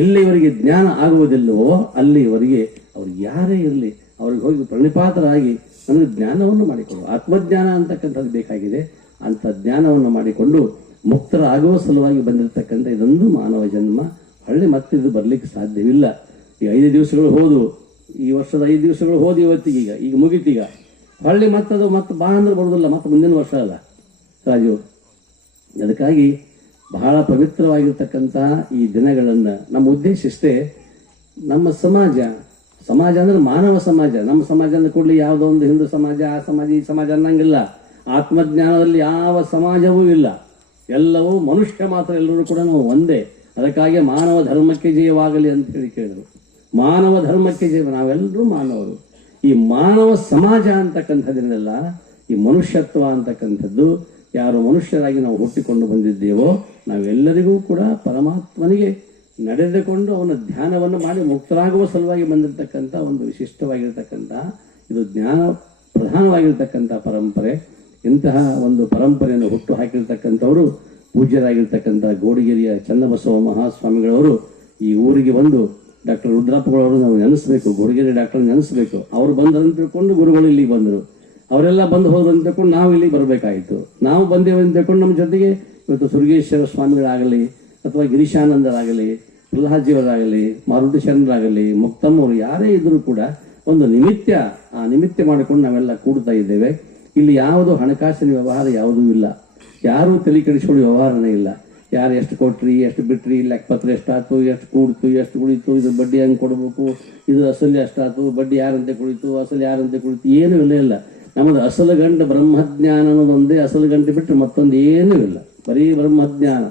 ಎಲ್ಲಿವರೆಗೆ ಜ್ಞಾನ ಆಗುವುದಿಲ್ಲವೋ ಅಲ್ಲಿವರೆಗೆ ಅವ್ರು ಯಾರೇ ಇರಲಿ ಅವ್ರಿಗೆ ಹೋಗಿ ಪ್ರಣಿಪಾತರಾಗಿ ನನಗೆ ಜ್ಞಾನವನ್ನು ಮಾಡಿಕೊಡು. ಆತ್ಮಜ್ಞಾನ ಅಂತಕ್ಕಂಥದ್ದು ಬೇಕಾಗಿದೆ. ಅಂಥ ಜ್ಞಾನವನ್ನು ಮಾಡಿಕೊಂಡು ಮುಕ್ತರಾಗುವ ಸಲುವಾಗಿ ಬಂದಿರತಕ್ಕಂಥ ಇದೊಂದು ಮಾನವ ಜನ್ಮ. ಹೊಳ್ಳಿ ಮತ್ತೆ ಇದು ಬರಲಿಕ್ಕೆ ಸಾಧ್ಯವಿಲ್ಲ. ಈ 5 ದಿವಸಗಳು ಹೋದು, ಈ ವರ್ಷದ 5 ದಿವಸಗಳು ಹೋದು, ಇವತ್ತಿಗೀಗ ಈಗ ಮುಗಿತೀಗ. ಹೊಳ್ಳಿ ಮತ್ತದು ಮತ್ತೆ ಬಾ ಅಂದ್ರೆ ಬರೋದಿಲ್ಲ, ಮತ್ತೆ ಮುಂದಿನ ವರ್ಷ ಅಲ್ಲ ರಾಜು. ಅದಕ್ಕಾಗಿ ಬಹಳ ಪವಿತ್ರವಾಗಿರ್ತಕ್ಕಂಥ ಈ ದಿನಗಳನ್ನು ನಮ್ಮ ಉದ್ದೇಶ ಇಷ್ಟೇ. ನಮ್ಮ ಸಮಾಜ ಅಂದ್ರೆ ಮಾನವ ಸಮಾಜ. ನಮ್ಮ ಸಮಾಜ ಅಂದ್ರೆ ಕೂಡಲೇ ಯಾವುದೋ ಒಂದು ಹಿಂದೂ ಸಮಾಜ, ಆ ಸಮಾಜ, ಈ ಸಮಾಜ ಅನ್ನಂಗಿಲ್ಲ. ಆತ್ಮಜ್ಞಾನದಲ್ಲಿ ಯಾವ ಸಮಾಜವೂ ಇಲ್ಲ, ಎಲ್ಲವೂ ಮನುಷ್ಯ ಮಾತ್ರ. ಎಲ್ಲರೂ ಕೂಡ ನಾವು ಒಂದೇ. ಅದಕ್ಕಾಗಿ ಮಾನವ ಧರ್ಮಕ್ಕೆ ಜಯವಾಗಲಿ ಅಂತ ಹೇಳಿ ಕೇಳಿದರು. ಮಾನವ ಧರ್ಮಕ್ಕೆ ಜಯ, ನಾವೆಲ್ಲರೂ ಮಾನವರು. ಈ ಮಾನವ ಸಮಾಜ ಅಂತಕ್ಕಂಥದ್ದನ್ನೆಲ್ಲ, ಈ ಮನುಷ್ಯತ್ವ ಅಂತಕ್ಕಂಥದ್ದು, ಯಾರು ಮನುಷ್ಯರಾಗಿ ನಾವು ಹುಟ್ಟಿಕೊಂಡು ಬಂದಿದ್ದೇವೋ ನಾವೆಲ್ಲರಿಗೂ ಕೂಡ ಪರಮಾತ್ಮನಿಗೆ ನಡೆದುಕೊಂಡು ಅವನ ಧ್ಯಾನವನ್ನು ಮಾಡಿ ಮುಕ್ತರಾಗುವ ಸಲುವಾಗಿ ಬಂದಿರತಕ್ಕಂಥ ಒಂದು ವಿಶಿಷ್ಟವಾಗಿರ್ತಕ್ಕಂಥ ಇದು ಜ್ಞಾನ ಪ್ರಧಾನವಾಗಿರ್ತಕ್ಕಂಥ ಪರಂಪರೆ. ಇಂತಹ ಒಂದು ಪರಂಪರೆಯನ್ನು ಹುಟ್ಟು ಹಾಕಿರ್ತಕ್ಕಂಥವರು ಪೂಜ್ಯರಾಗಿರ್ತಕ್ಕಂಥ ಗೋಡಿಗೆರೆಯ ಚನ್ನಬಸವ ಮಹಾಸ್ವಾಮಿಗಳವರು ಈ ಊರಿಗೆ ಬಂದು ಡಾಕ್ಟರ್ ರುದ್ರಪ್ಪಗಳವರು ನಾವು ನೆನೆಸ್ಬೇಕು, ಗೋಡಿಗೆರೆ ಡಾಕ್ಟರ್ ನೆನೆಸ್ಬೇಕು. ಅವರು ಬಂದಂತ ತಿಳ್ಕೊಂಡು ಗುರುಗಳು ಇಲ್ಲಿಗೆ ಬಂದರು. ಅವರೆಲ್ಲ ಬಂದು ಹೋದ್ರು ಅಂತ ತಿಳ್ಕೊಂಡು ನಾವು ಇಲ್ಲಿಗೆ ಬರಬೇಕಾಯಿತು. ನಾವು ಬಂದೇವೆ ಅಂತ ತಿಳ್ಕೊಂಡು ನಮ್ಮ ಜೊತೆಗೆ ಇವತ್ತು ಸುರ್ಗೇಶ್ವರ ಸ್ವಾಮಿಗಳಾಗಲಿ ಅಥವಾ ಗಿರೀಶಾನಂದರಾಗಲಿ, ಪ್ರಹ್ಲಾದ್ಜಿಯವರಾಗಲಿ, ಮಾರುತಿ ಶರಣರಾಗಲಿ, ಮುಕ್ತಮ್ಮವರು ಯಾರೇ ಇದ್ರೂ ಕೂಡ ಒಂದು ನಿಮಿತ್ತ ಮಾಡಿಕೊಂಡು ನಾವೆಲ್ಲ ಕೂಡ್ತಾ ಇದ್ದೇವೆ. ಇಲ್ಲಿ ಯಾವುದು ಹಣಕಾಸಿನ ವ್ಯವಹಾರ ಯಾವುದೂ ಇಲ್ಲ. ಯಾರೂ ತಲೆ ಕೆಡಿಸ್ಕೊಳ್ಳೋ ವ್ಯವಹಾರನೇ ಇಲ್ಲ. ಯಾರು ಎಷ್ಟು ಕೊಟ್ರಿ, ಎಷ್ಟು ಬಿಟ್ರಿ, ಲೆಕ್ಕಪತ್ರ ಎಷ್ಟಾಯ್ತು, ಎಷ್ಟು ಕೂಡ್ತು, ಎಷ್ಟು ಕುಳಿತು, ಇದು ಬಡ್ಡಿ ಹಂಗೆ ಕೊಡಬೇಕು, ಇದು ಅಸಲು ಎಷ್ಟಾಯ್ತು, ಬಡ್ಡಿ ಯಾರಂತೆ ಕುಳಿತು, ಅಸಲು ಯಾರಂತೆ ಕುಳಿತು, ಏನೂ ಇಲ್ಲ. ನಮ್ಮದು ಅಸಲು ಗಂಟು ಬ್ರಹ್ಮಜ್ಞಾನ ಅನ್ನೋದು ಒಂದೇ ಅಸಲು ಗಂಟೆ ಬಿಟ್ಟರೆ ಮತ್ತೊಂದು ಏನೂ ಇಲ್ಲ. ಬರೀ ಬ್ರಹ್ಮಜ್ಞಾನ,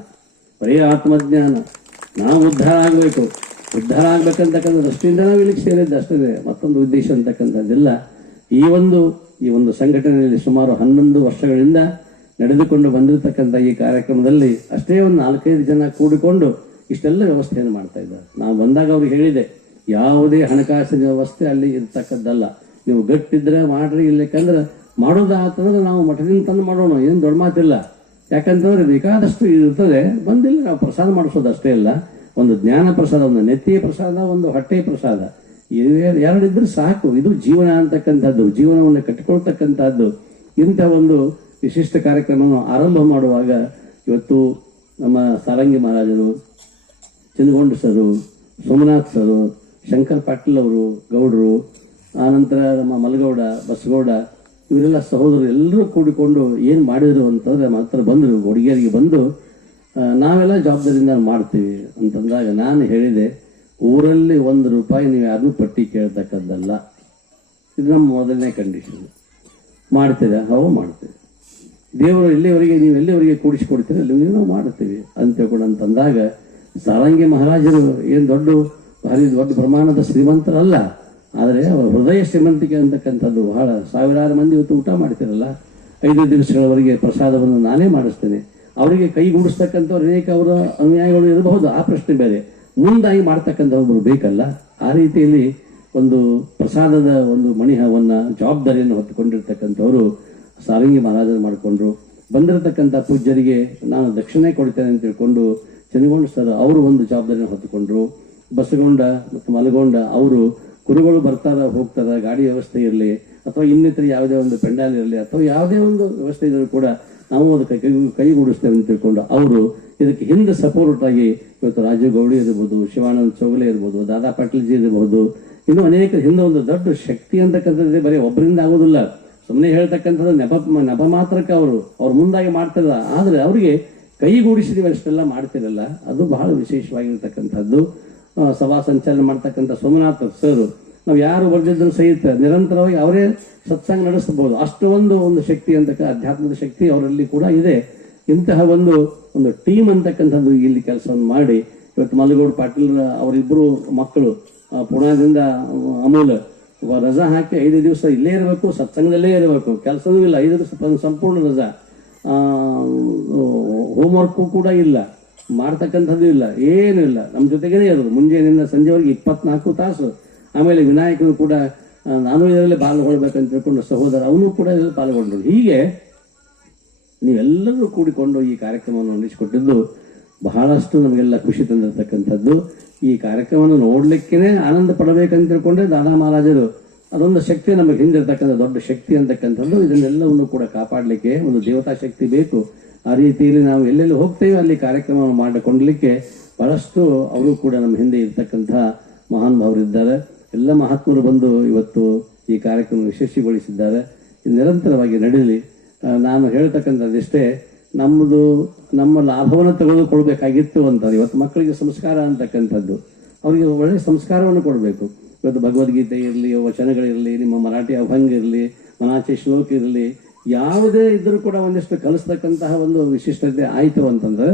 ಬರೀ ಆತ್ಮಜ್ಞಾನ. ನಾವು ಉದ್ಧಾರ ಆಗಬೇಕು. ಉದ್ಧಾರ ಆಗ್ಬೇಕಂತಕ್ಕಂಥ ದೃಷ್ಟಿಯಿಂದ ನಾವು ಇಲ್ಲಿಗೆ ಸೇರಿದ್ದು ಅಷ್ಟೇ, ಮತ್ತೊಂದು ಉದ್ದೇಶ ಅಂತಕ್ಕಂಥದ್ದಿಲ್ಲ. ಈ ಒಂದು ಸಂಘಟನೆಯಲ್ಲಿ ಸುಮಾರು 11 ವರ್ಷಗಳಿಂದ ನಡೆದುಕೊಂಡು ಬಂದಿರತಕ್ಕಂಥ ಈ ಕಾರ್ಯಕ್ರಮದಲ್ಲಿ ಅಷ್ಟೇ ಒಂದು 4-5 ಜನ ಕೂಡಿಕೊಂಡು ಇಷ್ಟೆಲ್ಲ ವ್ಯವಸ್ಥೆಯನ್ನು ಮಾಡ್ತಾ ಇದ್ದಾರೆ. ನಾವು ಬಂದಾಗ ಅವ್ರಿಗೆ ಹೇಳಿದೆ, ಯಾವುದೇ ಹಣಕಾಸಿನ ವ್ಯವಸ್ಥೆ ಅಲ್ಲಿ ಇರ್ತಕ್ಕದ್ದಲ್ಲ. ನೀವು ಗಟ್ಟಿದ್ರೆ ಮಾಡ್ರಿ, ಇಲ್ಲಕ್ಕಂದ್ರೆ ಮಾಡೋದಾತಂದ್ರೆ ನಾವು ಮಠದಿಂದ ತಂದು ಮಾಡೋಣ, ಏನು ದೊಡ್ಡ ಮಾತಿಲ್ಲ. ಯಾಕಂತಂದ್ರೆ ಬೇಕಾದಷ್ಟು ಇರ್ತದೆ. ಬಂದಿಲ್ಲ ನಾವು ಪ್ರಸಾದ ಮಾಡಿಸೋದು ಅಷ್ಟೇ ಇಲ್ಲ. ಒಂದು ಜ್ಞಾನ ಪ್ರಸಾದ, ಒಂದು ನೆತ್ತಿಯ ಪ್ರಸಾದ, ಒಂದು ಹೊಟ್ಟೆ ಪ್ರಸಾದ, ಎರಡಿದ್ರೆ ಸಾಕು. ಇದು ಜೀವನ ಅಂತಕ್ಕಂಥದ್ದು, ಜೀವನವನ್ನು ಕಟ್ಟಿಕೊಳ್ತಕ್ಕಂಥದ್ದು. ಇಂಥ ಒಂದು ವಿಶಿಷ್ಟ ಕಾರ್ಯಕ್ರಮವನ್ನು ಆರಂಭ ಮಾಡುವಾಗ ಇವತ್ತು ನಮ್ಮ ಸಾರಂಗಿ ಮಹಾರಾಜರು, ಚಿನ್ನಗೊಂಡ ಸರು, ಸೋಮನಾಥ್ ಸರು, ಶಂಕರ್ ಪಾಟೀಲ್ ಅವರು, ಗೌಡರು, ಆನಂತರ ನಮ್ಮ ಮಲಗೌಡ, ಬಸಗೌಡ, ಇವರೆಲ್ಲ ಸಹೋದರರು ಎಲ್ಲರೂ ಕೂಡಿಕೊಂಡು ಏನು ಮಾಡಿದ್ರು ಅಂತಂದ್ರೆ ಮಾತ್ರ ಬಂದರು. ಗೋಡಿಗೆರೆಗೆ ಬಂದು ನಾವೆಲ್ಲ ಜವಾಬ್ದಾರಿಯಿಂದ ಮಾಡ್ತೀವಿ ಅಂತಂದಾಗ ನಾನು ಹೇಳಿದೆ, ಊರಲ್ಲಿ ₹1 ನೀವು ಯಾರನ್ನೂ ಪಟ್ಟಿ ಕೇಳ್ತಕ್ಕದ್ದಲ್ಲ. ಇದು ನಮ್ಮ ಮೊದಲನೇ ಕಂಡೀಷನ್. ಮಾಡ್ತೀರಾ? ಹೌದು ಮಾಡ್ತೀವಿ. ದೇವರು ನೀವು ಎಲ್ಲಿವರೆಗೆ ಕೂಡಿಸಿಕೊಡ್ತೀರಿ ಅಲ್ಲಿ ನಾವು ಮಾಡ್ತೀವಿ ಅಂತ ತಿಳ್ಕೊಂಡು ಅಂತಂದಾಗ ಸಾರಂಗಿ ಮಹಾರಾಜರು ಏನು ಭಾರಿ ದೊಡ್ಡ ಪ್ರಮಾಣದ ಶ್ರೀಮಂತರಲ್ಲ, ಆದರೆ ಅವರ ಹೃದಯ ಶ್ರೀಮಂತಿಕೆ ಅಂತಕ್ಕಂಥದ್ದು ಬಹಳ. ಸಾವಿರಾರು ಮಂದಿ ಇವತ್ತು ಊಟ ಮಾಡ್ತಿರಲ್ಲ, 5 ದಿವಸಗಳವರೆಗೆ ಪ್ರಸಾದವನ್ನು ನಾನೇ ಮಾಡಿಸ್ತೇನೆ. ಅವರಿಗೆ ಕೈಗೂಡಿಸ್ತಕ್ಕಂಥವ್ರು ಅನೇಕ ಅವರ ಅನುಯಾಯಿಗಳು ಇರಬಹುದು, ಆ ಪ್ರಶ್ನೆ ಬೇರೆ. ಮುಂದಾಗಿ ಮಾಡ್ತಕ್ಕಂಥವ್ರು ಬೇಕಲ್ಲ. ಆ ರೀತಿಯಲ್ಲಿ ಒಂದು ಪ್ರಸಾದದ ಒಂದು ಮಣಿಹವನ್ನ ಜವಾಬ್ದಾರಿಯನ್ನು ಹೊತ್ತುಕೊಂಡಿರ್ತಕ್ಕಂಥವ್ರು ಸಾರಂಗಿ ಮಹಾರಾಜರು ಮಾಡಿಕೊಂಡ್ರು. ಬಂದಿರತಕ್ಕಂಥ ಪೂಜ್ಯರಿಗೆ ನಾನು ದಕ್ಷಿಣೆ ಕೊಡ್ತೇನೆ ಅಂತ ತಿಳ್ಕೊಂಡು ಚಿನ್ನಗೊಂಡ ಸರ್ ಅವರು ಒಂದು ಜವಾಬ್ದಾರಿಯನ್ನು ಹೊತ್ತುಕೊಂಡ್ರು. ಬಸಗೊಂಡ ಮತ್ತು ಮಲಗೊಂಡ ಅವರು ಕುರುಗಳು ಬರ್ತಾರ ಹೋಗ್ತಾರ, ಗಾಡಿ ವ್ಯವಸ್ಥೆ ಇರಲಿ ಅಥವಾ ಇನ್ನಿತರ ಯಾವುದೇ ಒಂದು ಪೆಂಡಾಲ್ ಇರಲಿ ಅಥವಾ ಯಾವುದೇ ಒಂದು ವ್ಯವಸ್ಥೆ ಇದ್ರೂ ಕೂಡ ನಾವು ಅದಕ್ಕೆ ಕೈಗೂಡಿಸ್ತೇವೆ ಅಂತ ತಿಳ್ಕೊಂಡು ಅವರು ಇದಕ್ಕೆ ಹಿಂದೆ ಸಪೋರ್ಟ್ ಆಗಿ ಇವತ್ತು ರಾಜೀವ್ ಗೌಡಿ ಇರ್ಬೋದು, ಶಿವಾನಂದ ಚೌಗಲೆ ಇರ್ಬೋದು, ದಾದಾ ಪಾಟೀಲ್ಜಿ ಇರ್ಬೋದು, ಇನ್ನು ಅನೇಕ ಹಿಂದೆ ಒಂದು ದೊಡ್ಡ ಶಕ್ತಿ ಅಂತಕ್ಕಂಥದ್ದೇ ಬರೀ ಒಬ್ಬರಿಂದ ಆಗೋದಿಲ್ಲ. ಸುಮ್ಮನೆ ಹೇಳ್ತಕ್ಕಂಥದ್ದು ನೆಪ ಮಾತ್ರಕ್ಕೆ ಅವ್ರು ಮುಂದಾಗಿ ಮಾಡ್ತಿರಲ್ಲ. ಆದರೆ ಅವರಿಗೆ ಕೈಗೂಡಿಸಿದೀವಿ ಅಷ್ಟೆಲ್ಲ ಮಾಡ್ತಿರಲ್ಲ, ಅದು ಬಹಳ ವಿಶೇಷವಾಗಿರ್ತಕ್ಕಂಥದ್ದು. ಸಭಾ ಸಂಚಾಲನೆ ಮಾಡ್ತಕ್ಕಂಥ ಸೋಮನಾಥ್ ಸರ್, ನಾವು ಯಾರು ಬರ್ದಿದ್ರು ಸಹಿತ ನಿರಂತರವಾಗಿ ಅವರೇ ಸತ್ಸಂಗ ನಡೆಸಬಹುದು. ಅಷ್ಟು ಒಂದು ಶಕ್ತಿ ಅಧ್ಯಾತ್ಮದ ಶಕ್ತಿ ಅವರಲ್ಲಿ ಕೂಡ ಇದೆ. ಇಂತಹ ಒಂದು ಟೀಮ್ ಅಂತಕ್ಕಂಥದ್ದು ಇಲ್ಲಿ ಕೆಲಸವನ್ನು ಮಾಡಿ ಇವತ್ತು ಮಲಗೌಡ ಪಾಟೀಲ್ ಅವರಿಬ್ಬರು ಮಕ್ಕಳು ಪುಣಾದಿಂದ ಅಮೂಲ್ ರಜಾ ಹಾಕಿ 5 ದಿವಸ ಇಲ್ಲೇ ಇರಬೇಕು, ಸತ್ಸಂಗದಲ್ಲೇ ಇರಬೇಕು, ಕೆಲಸವೂ ಇಲ್ಲ, 5 ದಿವಸ ಸಂಪೂರ್ಣ ರಜಾ, ಹೋಮ್ವರ್ಕು ಕೂಡ ಇಲ್ಲ, ಮಾಡ್ತಕ್ಕಂಥದ್ದು ಇಲ್ಲ, ಏನೂ ಇಲ್ಲ, ನಮ್ಮ ಜೊತೆಗೇ ಇರೋದು ಮುಂಜಾನೆಯಿಂದ ಸಂಜೆವರೆಗೆ 24 ತಾಸು. ಆಮೇಲೆ ವಿನಾಯಕನು ಕೂಡ ನಾನು ಇದರಲ್ಲಿ ಪಾಲ್ಗೊಳ್ಬೇಕಂತ ತಿಳ್ಕೊಂಡು ಸಹೋದರ ಅವನು ಕೂಡ ಇದರಲ್ಲಿ ಪಾಲ್ಗೊಂಡ್ರು. ಹೀಗೆ ನೀವೆಲ್ಲರೂ ಕೂಡಿಕೊಂಡು ಈ ಕಾರ್ಯಕ್ರಮವನ್ನು ನಡೆಸಿಕೊಟ್ಟಿದ್ದು ಬಹಳಷ್ಟು ನಮಗೆಲ್ಲ ಖುಷಿ ತಂದಿರತಕ್ಕಂಥದ್ದು. ಈ ಕಾರ್ಯಕ್ರಮವನ್ನು ನೋಡ್ಲಿಕ್ಕೇನೆ ಆನಂದ ಪಡಬೇಕಂತ ತಿಳ್ಕೊಂಡ್ರೆ ದಾದಾ ಮಹಾರಾಜರು ಅದೊಂದು ಶಕ್ತಿ ನಮಗೆ ಹಿಂದಿರ್ತಕ್ಕಂಥ ದೊಡ್ಡ ಶಕ್ತಿ ಅಂತಕ್ಕಂಥದ್ದು. ಇದನ್ನೆಲ್ಲವನ್ನು ಕೂಡ ಕಾಪಾಡಲಿಕ್ಕೆ ಒಂದು ದೇವತಾ ಶಕ್ತಿ ಬೇಕು. ಆ ರೀತಿಯಲ್ಲಿ ನಾವು ಎಲ್ಲೆಲ್ಲಿ ಹೋಗ್ತೇವೆ ಅಲ್ಲಿ ಕಾರ್ಯಕ್ರಮವನ್ನು ಮಾಡಿಕೊಳ್ಳಲಿಕ್ಕೆ ಬಹಳಷ್ಟು ಅವರು ಕೂಡ ನಮ್ಮ ಹಿಂದೆ ಇರ್ತಕ್ಕಂಥ ಮಹಾನ್ ಭಾವರಿದ್ದಾರೆ. ಎಲ್ಲ ಮಹಾತ್ಮರು ಬಂದು ಇವತ್ತು ಈ ಕಾರ್ಯಕ್ರಮ ಯಶಸ್ವಿಗೊಳಿಸಿದ್ದಾರೆ. ಇದು ನಿರಂತರವಾಗಿ ನಡೀಲಿ. ನಾನು ಹೇಳ್ತಕ್ಕಂಥದ್ದಿಷ್ಟೇ, ನಮ್ಮ ಲಾಭವನ್ನು ತೆಗೆದುಕೊಳ್ಬೇಕಾಗಿತ್ತು ಅಂತಾರೆ. ಇವತ್ತು ಮಕ್ಕಳಿಗೆ ಸಂಸ್ಕಾರ ಅಂತಕ್ಕಂಥದ್ದು, ಅವರಿಗೆ ಒಳ್ಳೆಯ ಸಂಸ್ಕಾರವನ್ನು ಕೊಡಬೇಕು. ಇವತ್ತು ಭಗವದ್ಗೀತೆ ಇರಲಿ, ವಚನಗಳಿರಲಿ, ನಿಮ್ಮ ಮರಾಠಿ ಅಭಂಗ ಇರಲಿ, ಮನಾಚಿ ಶ್ಲೋಕ ಇರಲಿ, ಯಾವುದೇ ಇದ್ರೂ ಕೂಡ ಒಂದಿಷ್ಟು ಕಲಿಸ್ತಕ್ಕಂತಹ ಒಂದು ವಿಶಿಷ್ಟತೆ ಆಯಿತು ಅಂತಂದ್ರೆ,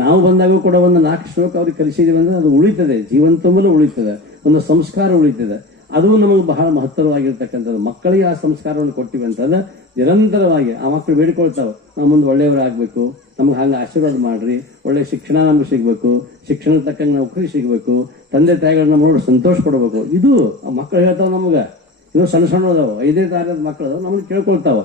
ನಾವು ಬಂದಾಗ ಕೂಡ ಒಂದು 4 ಶ್ಲೋಕ ಅವ್ರಿಗೆ ಕಲಿಸಿದೀವಿ ಅಂದ್ರೆ ಅದು ಉಳಿತದೆ, ಜೀವನ ತುಂಬಲು ಉಳಿತದೆ, ಒಂದು ಸಂಸ್ಕಾರ ಉಳಿತದೆ. ಅದು ನಮಗೆ ಬಹಳ ಮಹತ್ತರವಾಗಿರ್ತಕ್ಕಂಥದ್ದು. ಮಕ್ಕಳಿಗೆ ಆ ಸಂಸ್ಕಾರವನ್ನು ಕೊಟ್ಟಿವಿ ಅಂತಂದ್ರೆ ನಿರಂತರವಾಗಿ ಆ ಮಕ್ಕಳು ಬೇಡಿಕೊಳ್ತಾವೆ, ನಾವು ಮುಂದೆ ಒಳ್ಳೆಯವರಾಗಬೇಕು, ನಮ್ಗೆ ಹಂಗೆ ಆಶೀರ್ವಾದ ಮಾಡ್ರಿ, ಒಳ್ಳೆ ಶಿಕ್ಷಣ ನಮ್ಗೆ ಸಿಗಬೇಕು, ಶಿಕ್ಷಣಕ್ಕೆ ತಕ್ಕಂಗೆ ನೌಕರಿ ಸಿಗಬೇಕು, ತಂದೆ ತಾಯಿಗಳನ್ನ ನೋಡಿ ಸಂತೋಷ ಪಡಬೇಕು. ಇದು ಆ ಮಕ್ಕಳು ಹೇಳ್ತಾವೆ ನಮ್ಗೆ. ಇನ್ನು ಸಣ್ಣ ಸಣ್ಣ ಅದಾವ, 5ನೇ ತರಗತಿ ಮಕ್ಕಳು ಅದಾವ, ನಮ್ಮನ್ನು ಕೇಳ್ಕೊಳ್ತಾವ.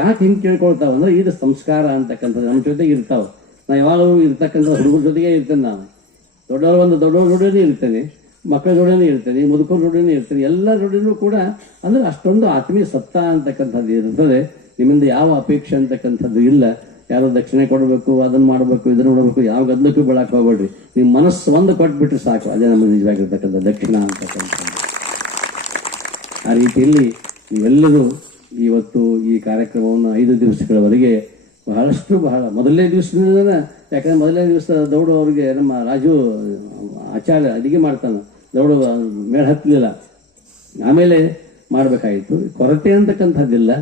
ಯಾಕೆ ಹಿಂಗೆ ಕೇಳ್ಕೊಳ್ತಾವ ಅಂದ್ರೆ ಇದು ಸಂಸ್ಕಾರ ಅಂತಕ್ಕಂಥದ್ದು ನಮ್ಮ ಜೊತೆಗೆ ಇರ್ತಾವ. ನಾ ಯಾವಾಗಲೂ ಇರ್ತಕ್ಕಂಥ ಹುಡುಗರ ಜೊತೆಗೆ ಇರ್ತೇನೆ. ನಾನು ದೊಡ್ಡವ್ರ ಜೋಡಿನೇ ಇರ್ತೇನೆ, ಮಕ್ಕಳ ಜೋಡಿನೇ ಇರ್ತೇನೆ, ಮುದುಕರ ಜೋಡಿನೇ ಇರ್ತೇನೆ, ಎಲ್ಲ ಜೋಡಿನೂ ಕೂಡ ಅಂದ್ರೆ ಅಷ್ಟೊಂದು ಆತ್ಮೀಯ ಸತ್ತ ಅಂತಕ್ಕಂಥದ್ದು ಇರ್ತದೆ. ನಿಮ್ಮಿಂದ ಯಾವ ಅಪೇಕ್ಷೆ ಅಂತಕ್ಕಂಥದ್ದು ಇಲ್ಲ. ಯಾರೋ ದಕ್ಷಿಣೆ ಕೊಡಬೇಕು, ಅದನ್ನ ಮಾಡಬೇಕು, ಇದನ್ನ ಮಾಡಬೇಕು, ಯಾವ ಗದ್ದಲಕ್ಕೂ ಬೆಳಕ್ ಹೋಗ್ಬೇಡ್ರಿ. ನಿಮ್ಮ ಮನಸ್ಸು ಒಂದು ಕೊಟ್ಬಿಟ್ರೆ ಸಾಕು, ಅದೇ ನಮಗೆ ನಿಜವಾಗಿರ್ತಕ್ಕಂಥ ದಕ್ಷಿಣ ಅಂತಕ್ಕಂಥದ್ದು. ಆ ರೀತಿಯಲ್ಲಿ ನೀವೆಲ್ಲರೂ ಇವತ್ತು ಈ ಕಾರ್ಯಕ್ರಮವನ್ನು 5 ದಿವಸಗಳವರೆಗೆ ಬಹಳ ಮೊದಲನೇ ದಿವಸದಿಂದ, ಯಾಕಂದ್ರೆ ಮೊದಲನೇ ದಿವಸ ದೌಡು ಅವರಿಗೆ ನಮ್ಮ ರಾಜು ಆಚಾರ್ಯ ಅಡಿಗೆ ಮಾಡ್ತಾನೆ, ದೌಡು ಮೇಳ ಹತ್ತಲಿಲ್ಲ, ಆಮೇಲೆ ಮಾಡಬೇಕಾಗಿತ್ತು. ಕೊರತೆ ಅಂತಕ್ಕಂಥದ್ದಿಲ್ಲ.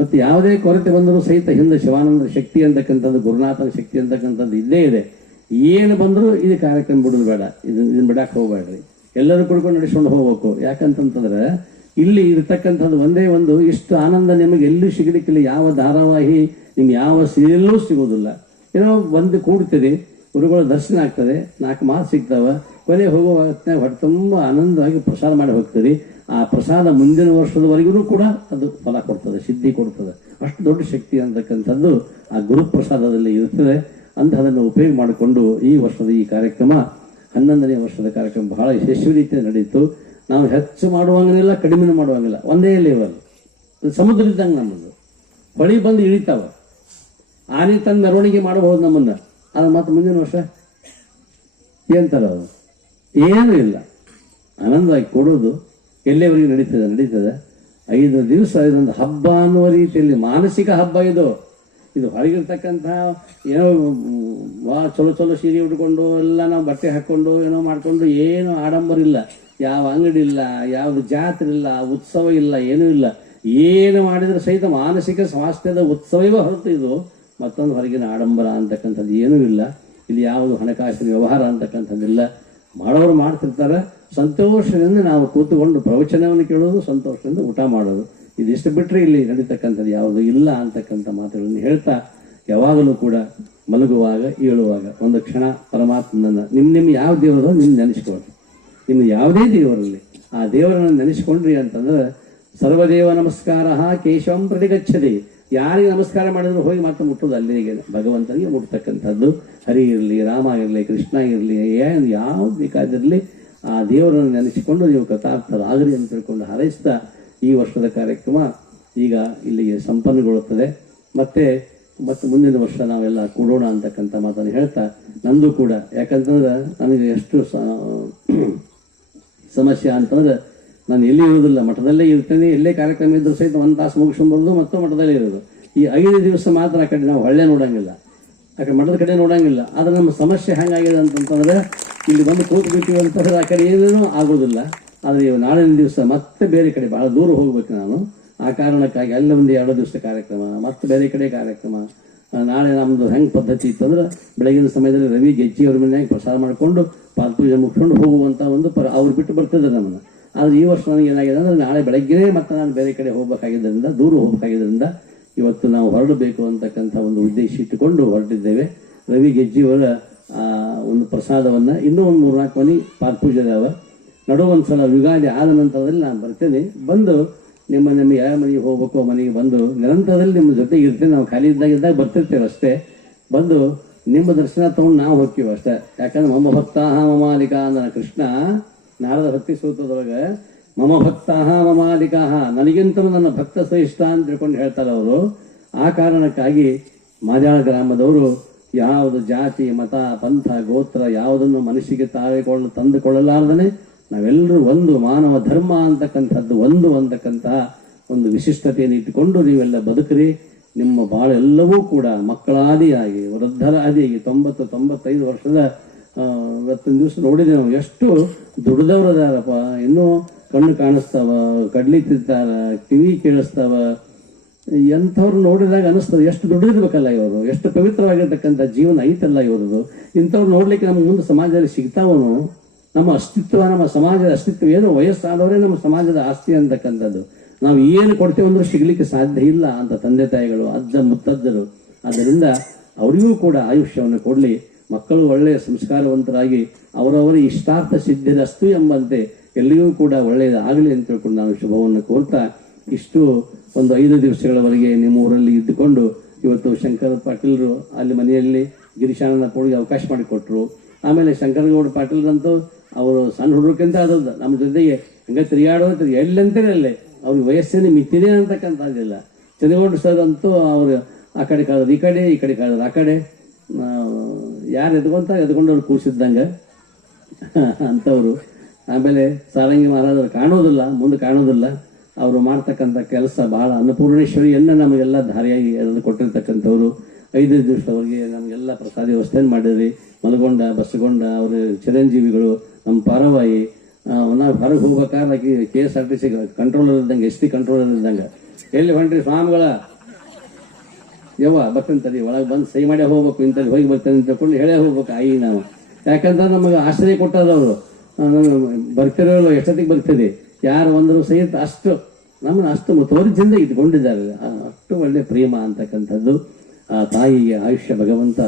ಮತ್ತು ಯಾವುದೇ ಕೊರತೆ ಬಂದರೂ ಸಹಿತ ಹಿಂದೆ ಶಿವಾನಂದ ಶಕ್ತಿ ಅಂತಕ್ಕಂಥದ್ದು, ಗುರುನಾಥನ ಶಕ್ತಿ ಅಂತಕ್ಕಂಥದ್ದು ಇದ್ದೇ ಇದೆ. ಏನು ಬಂದರೂ ಇದು ಕಾರ್ಯಕ್ರಮ ಬಿಡೋದು ಬೇಡ, ಇದನ್ನ ಬಿಡಕ್ಕೆ ಹೋಗ್ಬೇಡ್ರಿ, ಎಲ್ಲರೂ ಕುಡ್ಕೊಂಡು ನಡೆಸ್ಕೊಂಡು ಹೋಗ್ಬೇಕು. ಯಾಕಂತಂತಂದ್ರೆ ಇಲ್ಲಿ ಇರ್ತಕ್ಕಂಥದ್ದು ಒಂದೇ ಒಂದು, ಇಷ್ಟು ಆನಂದ ನಿಮಗೆ ಎಲ್ಲೂ ಸಿಗಲಿಕ್ಕಿಲ್ಲ. ಯಾವ ಧಾರಾವಾಹಿ, ನಿಮ್ಗೆ ಯಾವ ಸೀರಿಯಲ್ಲೂ ಸಿಗೋದಿಲ್ಲ. ಏನೋ ಬಂದು ಕೂಡ್ತೀರಿ, ಗುರುಗಳ ದರ್ಶನ ಆಗ್ತದೆ, 4 ಮಾತು ಸಿಗ್ತಾವ, ಕೊನೆ ಹೋಗುವ ಹೊಟ್ಟೆ ತುಂಬ ಆನಂದವಾಗಿ ಪ್ರಸಾದ ಮಾಡಿ ಹೋಗ್ತೀರಿ. ಆ ಪ್ರಸಾದ ಮುಂದಿನ ವರ್ಷದವರೆಗೂ ಕೂಡ ಅದು ಫಲ ಕೊಡ್ತದೆ, ಸಿದ್ಧಿ ಕೊಡ್ತದೆ. ಅಷ್ಟು ದೊಡ್ಡ ಶಕ್ತಿ ಅಂತಕ್ಕಂಥದ್ದು ಆ ಗುರುಪ್ರಸಾದದಲ್ಲಿ ಇರ್ತದೆ. ಅಂತ ಅದನ್ನು ಉಪಯೋಗ ಮಾಡಿಕೊಂಡು ಈ ವರ್ಷದ ಈ ಕಾರ್ಯಕ್ರಮ 11ನೇ ವರ್ಷದ ಕಾರ್ಯಕ್ರಮ ಬಹಳ ಯಶಸ್ವಿ ರೀತಿಯಲ್ಲಿ ನಡೆಯಿತು. ನಾವು ಹೆಚ್ಚು ಮಾಡುವಂಗಿಲ್ಲ, ಕಡಿಮೆನೂ ಮಾಡುವಂಗಿಲ್ಲ, ಒಂದೇ ಲೆವೆಲ್. ಸಮುದ್ರ ಇದ್ದಂಗೆ ನಮ್ಮದು. ಹೊಳಿ ಬಂದು ಇಳಿತಾವ, ಆನೆ ತಂದು ಮೆರವಣಿಗೆ ಮಾಡಬಹುದು ನಮ್ಮನ್ನ. ಅದು ಮತ್ತೆ ಮುಂದಿನ ವರ್ಷ ಏನಂತಾರ ಅದು ಏನೂ ಇಲ್ಲ, ಆನಂದವಾಗಿ ಕೊಡೋದು ಎಲ್ಲಿವರೆಗೆ ನಡೀತದೆ. 5 ದಿವಸ ಇದೊಂದು ಹಬ್ಬ ಅನ್ನುವ ರೀತಿಯಲ್ಲಿ ಮಾನಸಿಕ ಹಬ್ಬ ಇದು. ಹೊರಗಿರ್ತಕ್ಕಂಥ ಏನೋ ಚಲೋ ಸೀರೆ ಉಟ್ಕೊಂಡು ಎಲ್ಲ ನಾವು ಬಟ್ಟೆ ಹಾಕ್ಕೊಂಡು ಏನೋ ಮಾಡ್ಕೊಂಡು ಏನು ಆಡಂಬರ ಇಲ್ಲ, ಯಾವ ಅಂಗಡಿ ಇಲ್ಲ, ಯಾವ್ದು ಜಾತ್ರೆ ಇಲ್ಲ, ಉತ್ಸವ ಇಲ್ಲ, ಏನೂ ಇಲ್ಲ. ಏನು ಮಾಡಿದ್ರೆ ಸಹಿತ ಮಾನಸಿಕ ಸ್ವಾಸ್ಥ್ಯದ ಉತ್ಸವವೇ ಹೊರತು ಇದು ಮತ್ತೊಂದು ಹೊರಗಿನ ಆಡಂಬರ ಅಂತಕ್ಕಂಥದ್ದು ಏನೂ ಇಲ್ಲ. ಇಲ್ಲಿ ಯಾವುದು ಹಣಕಾಸಿನ ವ್ಯವಹಾರ ಅಂತಕ್ಕಂಥದ್ದಿಲ್ಲ. ಮಾಡೋರು ಮಾಡ್ತಿರ್ತಾರೆ, ಸಂತೋಷದಿಂದ ನಾವು ಕೂತುಕೊಂಡು ಪ್ರವಚನವನ್ನು ಕೇಳೋದು, ಸಂತೋಷದಿಂದ ಊಟ ಮಾಡೋದು, ಇದಿಷ್ಟು ಬಿಟ್ಟರೆ ಇಲ್ಲಿ ನಡೀತಕ್ಕಂಥದ್ದು ಯಾವುದು ಇಲ್ಲ ಅಂತಕ್ಕಂಥ ಮಾತುಗಳನ್ನು ಹೇಳ್ತಾ, ಯಾವಾಗಲೂ ಕೂಡ ಮಲಗುವಾಗ ಏಳುವಾಗ ಒಂದು ಕ್ಷಣ ಪರಮಾತ್ಮನನ್ನು ನಿಮ್ಮ ಯಾವ ದೇವರೋ ನಿಮ್ಮ ನೆನೆಸ್ಕೊಳ್ರಿ. ಇನ್ನು ಯಾವುದೇ ದೇವರಲ್ಲಿ ಆ ದೇವರನ್ನು ನೆನೆಸ್ಕೊಂಡ್ರಿ ಅಂತಂದ್ರೆ ಸರ್ವದೇವ ನಮಸ್ಕಾರ ಕೇಶವಂ ಪ್ರತಿಗಚ್ಚದೆ. ಯಾರಿಗೆ ನಮಸ್ಕಾರ ಮಾಡಿದ್ರು ಹೋಗಿ ಮತ್ತೆ ಮುಟ್ಟೋದು ಅಲ್ಲಿಗೆ ಭಗವಂತನಿಗೆ ಮುಟ್ತಕ್ಕಂಥದ್ದು. ಹರಿ ಇರಲಿ, ರಾಮ ಇರಲಿ, ಕೃಷ್ಣ ಇರಲಿ, ಯಾವ್ದು ಬೇಕಾದಿರಲಿ ಆ ದೇವರನ್ನು ನೆನೆಸಿಕೊಂಡು ನೀವು ಕೃತಾರ್ಥರಾಗಲಿ ಅಂತ ತಿಳ್ಕೊಂಡು ಹಾರೈಸ್ತಾ ಈ ವರ್ಷದ ಕಾರ್ಯಕ್ರಮ ಈಗ ಇಲ್ಲಿಗೆ ಸಂಪನ್ನಗೊಳ್ಳುತ್ತದೆ. ಮತ್ತೆ ಮುಂದಿನ ವರ್ಷ ನಾವೆಲ್ಲ ಕೂಡೋಣ ಅಂತಕ್ಕಂಥ ಮಾತನ್ನು ಹೇಳ್ತಾ, ನಂದು ಕೂಡ ಯಾಕಂತಂದ್ರೆ ನನಗೆ ಎಷ್ಟು ಸಮಸ್ಯೆ ಅಂತಂದ್ರೆ ನಾನು ಎಲ್ಲಿ ಇರೋದಿಲ್ಲ, ಮಠದಲ್ಲೇ ಇರ್ತೇನೆ. ಎಲ್ಲೇ ಕಾರ್ಯಕ್ರಮ ಇದ್ರೂ ಸಹಿತ 1 ತಾಸು ಮುಗಿಸ್ಕೊಂಡ್ಬರೋದು ಮತ್ತು ಮಠದಲ್ಲೇ ಇರೋದು. ಈ 5 ದಿವಸ ಮಾತ್ರ ಆ ಕಡೆ ನಾವು ಹೊಳ್ಳೆ ನೋಡಂಗಿಲ್ಲ, ಆ ಕಡೆ ಮಠದ ಕಡೆ ನೋಡಂಗಿಲ್ಲ. ಆದ್ರೆ ನಮ್ಮ ಸಮಸ್ಯೆ ಹೆಂಗಾಗಿದೆ ಅಂತಂತಂದ್ರೆ ಇಲ್ಲಿ ಬಂದು ಕೂತು ಬಿಟ್ಟಿವಿ ಅಂತಂದ್ರೆ ಆ ಕಡೆ ಏನೇನೂ ಆಗೋದಿಲ್ಲ. ಆದರೆ ನಾಳಿನ ದಿವಸ ಮತ್ತೆ ಬೇರೆ ಕಡೆ ಬಹಳ ದೂರ ಹೋಗ್ಬೇಕು ನಾನು. ಆ ಕಾರಣಕ್ಕಾಗಿ ಎಲ್ಲ ಒಂದು 2 ದಿವಸ ಕಾರ್ಯಕ್ರಮ, ಮತ್ತೆ ಬೇರೆ ಕಡೆ ಕಾರ್ಯಕ್ರಮ. ನಾಳೆ ನಮ್ಮದು ಹೆಂಗೆ ಪದ್ಧತಿ ಇತ್ತಂದ್ರೆ ಬೆಳಗಿನ ಸಮಯದಲ್ಲಿ ರವಿ ಗೆಜ್ಜಿ ಅವ್ರ ಮನೆಯಾಗಿ ಪ್ರಸಾದ ಮಾಡಿಕೊಂಡು ಪಾಲ್ಪೂಜೆ ಮುಗಿಸ್ಕೊಂಡು ಹೋಗುವಂಥ ಒಂದು ಅವ್ರು ಬಿಟ್ಟು ಬರ್ತಿದ್ದಾರೆ ನಮ್ಮನ್ನು. ಆದರೆ ಈ ವರ್ಷ ನನಗೆ ಏನಾಗಿದೆ ಅಂದರೆ ನಾಳೆ ಬೆಳಗ್ಗೆನೇ ಮತ್ತೆ ನಾನು ಬೇರೆ ಕಡೆ ಹೋಗಬೇಕಾಗಿದ್ದರಿಂದ ದೂರ ಹೋಗಬೇಕಾಗಿದ್ದರಿಂದ ಇವತ್ತು ನಾವು ಹೊರಡಬೇಕು ಅಂತಕ್ಕಂಥ ಒಂದು ಉದ್ದೇಶ ಇಟ್ಟುಕೊಂಡು ಹೊರಟಿದ್ದೇವೆ. ರವಿ ಗೆಜ್ಜಿಯವರ ಒಂದು ಪ್ರಸಾದವನ್ನು ಇನ್ನೂ ಒಂದು 3-4 ಮನೆ ಪಾದಪೂಜೆ ಅದಾವ. ನಡುವೊಂದ್ಸಲ ಯುಗಾದಿ ಆದ ನಂತರದಲ್ಲಿ ನಾನು ಬರ್ತೇನೆ. ಬಂದು ನಿಮ್ಮ ಯಾವ ಮನೆಗೆ ಹೋಗ್ಬೇಕು ಮನೆಗೆ ಬಂದು ನಿರಂತರದಲ್ಲಿ ನಿಮ್ಮ ಜೊತೆಗೆ ಇರ್ತೇನೆ. ನಾವು ಖಾಲಿ ಇದ್ದಾಗ ಬರ್ತಿರ್ತೇವೆ ಅಷ್ಟೇ. ಬಂದು ನಿಮ್ಮ ದರ್ಶನ ತಗೊಂಡು ನಾವು ಹೋಗ್ತೀವಿ ಅಷ್ಟೇ. ಯಾಕಂದ್ರೆ ಮಮ ಭಕ್ತಾಹ ಮಮಾಲಿಕಾ ಅಂದ್ರೆ ಕೃಷ್ಣ ನಾರದ ಭಕ್ತಿ ಸೂತ್ರದೊಳಗೆ ಮಮ ಭಕ್ತಾಹ ಮಮಾಲಿಕಾಹ, ನನಗಿಂತಲೂ ನನ್ನ ಭಕ್ತ ಶ್ರೇಷ್ಠ ಅಂತ ತಿಳ್ಕೊಂಡು ಹೇಳ್ತಾರೆ ಅವರು. ಆ ಕಾರಣಕ್ಕಾಗಿ ಮಾಜಾಳ ಗ್ರಾಮದವರು ಯಾವುದು ಜಾತಿ ಮತ ಪಂಥ ಗೋತ್ರ ಯಾವುದನ್ನು ಮನುಷ್ಯಗೆ ತಂದುಕೊಳ್ಳಲಾರ್ದನೆ ನಾವೆಲ್ಲರೂ ಒಂದು ಮಾನವ ಧರ್ಮ ಅಂತಕ್ಕಂಥದ್ದು ಒಂದು ಅಂತಕ್ಕಂತಹ ಒಂದು ವಿಶಿಷ್ಟತೆಯನ್ನು ಇಟ್ಟುಕೊಂಡು ನೀವೆಲ್ಲ ಬದುಕ್ರಿ. ನಿಮ್ಮ ಬಾಳೆಲ್ಲವೂ ಕೂಡ ಮಕ್ಕಳಾದಿಯಾಗಿ ವೃದ್ಧರಾದಿಯಾಗಿ 90-95 ವರ್ಷದ ಇವತ್ತಿನ ದಿವಸ ನೋಡಿದೆ ನಾವು ಎಷ್ಟು ದುಡ್ದವ್ರದಾರಪ್ಪ. ಇನ್ನೂ ಕಣ್ಣು ಕಾಣಿಸ್ತಾವ, ಕಡ್ಲಿ ತಿಂತಾರ, ಕಿವಿ ಕೇಳಿಸ್ತಾವ. ಎಂಥವ್ರು ನೋಡಿದಾಗ ಅನಿಸ್ತದೆ ಎಷ್ಟು ದುಡ್ಡಿರ್ಬೇಕಲ್ಲ ಇವರು, ಎಷ್ಟು ಪವಿತ್ರವಾಗಿರ್ತಕ್ಕಂಥ ಜೀವನ ಐತಲ್ಲ ಇವ್ರದ್ದು. ಇಂಥವ್ರು ನೋಡ್ಲಿಕ್ಕೆ ನಮ್ಮ ಮುಂದೆ ಸಮಾಜದಲ್ಲಿ ಸಿಗ್ತಾವನು. ನಮ್ಮ ಅಸ್ತಿತ್ವ, ನಮ್ಮ ಸಮಾಜದ ಅಸ್ತಿತ್ವ ಏನು, ವಯಸ್ಸಾದವರೇ ನಮ್ಮ ಸಮಾಜದ ಆಸ್ತಿ ಅಂತಕ್ಕಂಥದ್ದು. ನಾವು ಏನು ಕೊಡ್ತೇವೆ ಅಂದ್ರೂ ಸಿಗ್ಲಿಕ್ಕೆ ಸಾಧ್ಯ ಇಲ್ಲ ಅಂತ ತಂದೆ ತಾಯಿಗಳು, ಅಜ್ಜ ಮುತ್ತಜ್ಜರು. ಆದ್ದರಿಂದ ಅವರಿಗೂ ಕೂಡ ಆಯುಷ್ಯವನ್ನು ಕೊಡಲಿ. ಮಕ್ಕಳು ಒಳ್ಳೆಯ ಸಂಸ್ಕಾರವಂತರಾಗಿ ಅವರವರ ಇಷ್ಟಾರ್ಥ ಸಿದ್ಧಿರಸ್ತು ಎಂಬಂತೆ ಎಲ್ಲಿಯೂ ಕೂಡ ಒಳ್ಳೆಯದಾಗಲಿ ಅಂತ ತಿಳ್ಕೊಂಡು ನಾನು ಶುಭವನ್ನು ಕೋರ್ತಾ ಇಷ್ಟು ಒಂದು 5 ದಿವಸಗಳವರೆಗೆ ನಿಮ್ಮ ಊರಲ್ಲಿ ಇದ್ದುಕೊಂಡು ಇವತ್ತು ಶಂಕರ ಪಾಟೀಲ್ರು ಅಲ್ಲಿ ಮನೆಯಲ್ಲಿ ಗಿರೀಶಾನಂದ ಪೋಳಿಗೆ ಅವಕಾಶ ಮಾಡಿಕೊಟ್ರು. ಆಮೇಲೆ ಶಂಕರಗೌಡ ಪಾಟೀಲ್ರಂತೂ ಅವರು ಸಣ್ಣ ಹುಡುಗಕ್ಕಿಂತ ಆದದ್ದು ನಮ್ಮ ಜೊತೆಗೆ ಹಂಗೆ ತಿರುಗಾಡೋದು ಎಲ್ಲಂತೇನೆ ಅಲ್ಲೇ ಅವ್ರಿಗೆ ವಯಸ್ಸಿನ ಮಿತಿನೇ ಅಂತಕ್ಕಂಥದ್ದಿಲ್ಲ. ಚಂದ್ರಗೌಡ ಸರ್ ಅಂತೂ ಅವರು ಆ ಕಡೆ ಕಾದ್ರು ಈ ಕಡೆ, ಈ ಕಡೆ ಕಾದ್ರು ಆ ಕಡೆ, ಯಾರು ಎದ್ಕೊಂಡವ್ರು ಕೂಸಿದ್ದಂಗೆ ಅಂಥವ್ರು. ಆಮೇಲೆ ಸಾರಂಗಿ ಮಹಾರಾಜರು ಕಾಣೋದಿಲ್ಲ, ಮುಂದೆ ಕಾಣೋದಿಲ್ಲ. ಅವರು ಮಾಡ್ತಕ್ಕಂಥ ಕೆಲಸ ಬಹಳ ಅನ್ನಪೂರ್ಣೇಶ್ವರಿಯನ್ನು ನಮಗೆಲ್ಲ ಧಾರೆಯಾಗಿ ಎಳೆದು ಕೊಟ್ಟಿರ್ತಕ್ಕಂಥವ್ರು. 5 ದಿವಸದವರೆಗೆ ನಮಗೆಲ್ಲ ಪ್ರಸಾದ ವ್ಯವಸ್ಥೆಯನ್ನು ಮಾಡಿದ್ರಿ. ಮಲಗೊಂಡ ಬಸ್ಗೊಂಡ ಅವರು ಚಿರಂಜೀವಿಗಳು, ನಮ್ಮ ಪಾರವಾಯಿ. ನಾವು ಹೊರಗೆ ಹೋಗ್ಬೇಕಾದ್ರೆ KSRTC ಕಂಟ್ರೋಲರ್ ಇದ್ದಂಗೆ, ST ಕಂಟ್ರೋಲರ್ ಇದ್ದಂಗೆ, ಎಲ್ಲಿ ಹೊಂಟ್ರಿ ಸ್ವಾಮಿಗಳ ಯವ್ವ ಬರ್ತಂತರಿ ಒಳಗೆ ಬಂದು ಸಹಿ ಮಾಡೇ ಹೋಗ್ಬೇಕು, ಇಂಥಲ್ಲಿ ಹೋಗಿ ಬರ್ತೇನೆ ಅಂತ ತಿಳ್ಕೊಂಡು ಹೇಳೇ ಹೋಗ್ಬೇಕು ಆಯಿ ನಾವು. ಯಾಕಂದ್ರೆ ನಮಗೆ ಆಶ್ರಯ ಕೊಟ್ಟದವರು. ಬರ್ತಿರೋಲ್ಲ ಎಷ್ಟೊತ್ತಿಗೆ ಬರ್ತೀರಿ, ಯಾರು ಒಂದರು ಸಹಿತ ಅಷ್ಟು ನಮ್ಮನ್ನು ಅಷ್ಟು ತೋರಿಸಿಂದ ಇಟ್ಕೊಂಡಿದ್ದಾರೆ. ಅಷ್ಟು ಒಳ್ಳೆ ಪ್ರೇಮ ಅಂತಕ್ಕಂಥದ್ದು ಆ ತಾಯಿಗೆ ಆಯುಷ್ಯ ಭಗವಂತ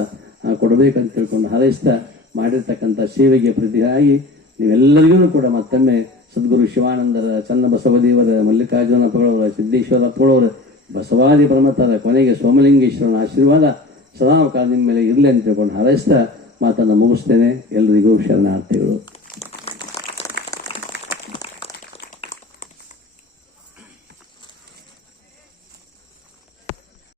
ಕೊಡಬೇಕಂತ ತಿಳ್ಕೊಂಡು ಹಾರೈಸ್ತಾ ಮಾಡಿರ್ತಕ್ಕಂಥ ಸೇವೆಗೆ ಪ್ರತಿಯಾಗಿ ನೀವೆಲ್ಲರಿಗೂ ಕೂಡ ಮತ್ತೊಮ್ಮೆ ಸದ್ಗುರು ಶಿವಾನಂದರ, ಚನ್ನಬಸವದೇವರ, ಮಲ್ಲಿಕಾರ್ಜುನಪ್ಪಗಳವರ, ಸಿದ್ದೇಶ್ವರಪ್ಪಗಳವರ, ಬಸವಾದಿ ಪ್ರಮಥರ, ಕೊನೆಗೆ ಸೋಮಲಿಂಗೇಶ್ವರನ ಆಶೀರ್ವಾದ ಸದಾಕಾಲ ನಿಮ್ಮ ಮೇಲೆ ಇರಲಿ ಅಂತ ತಿಳ್ಕೊಂಡು ಹಾರೈಸ್ತಾ ಮಾತನ್ನು ಮುಗಿಸ್ತೇನೆ. ಎಲ್ಲರಿಗೂ ಶರಣಾರ್ಥಿಗಳು.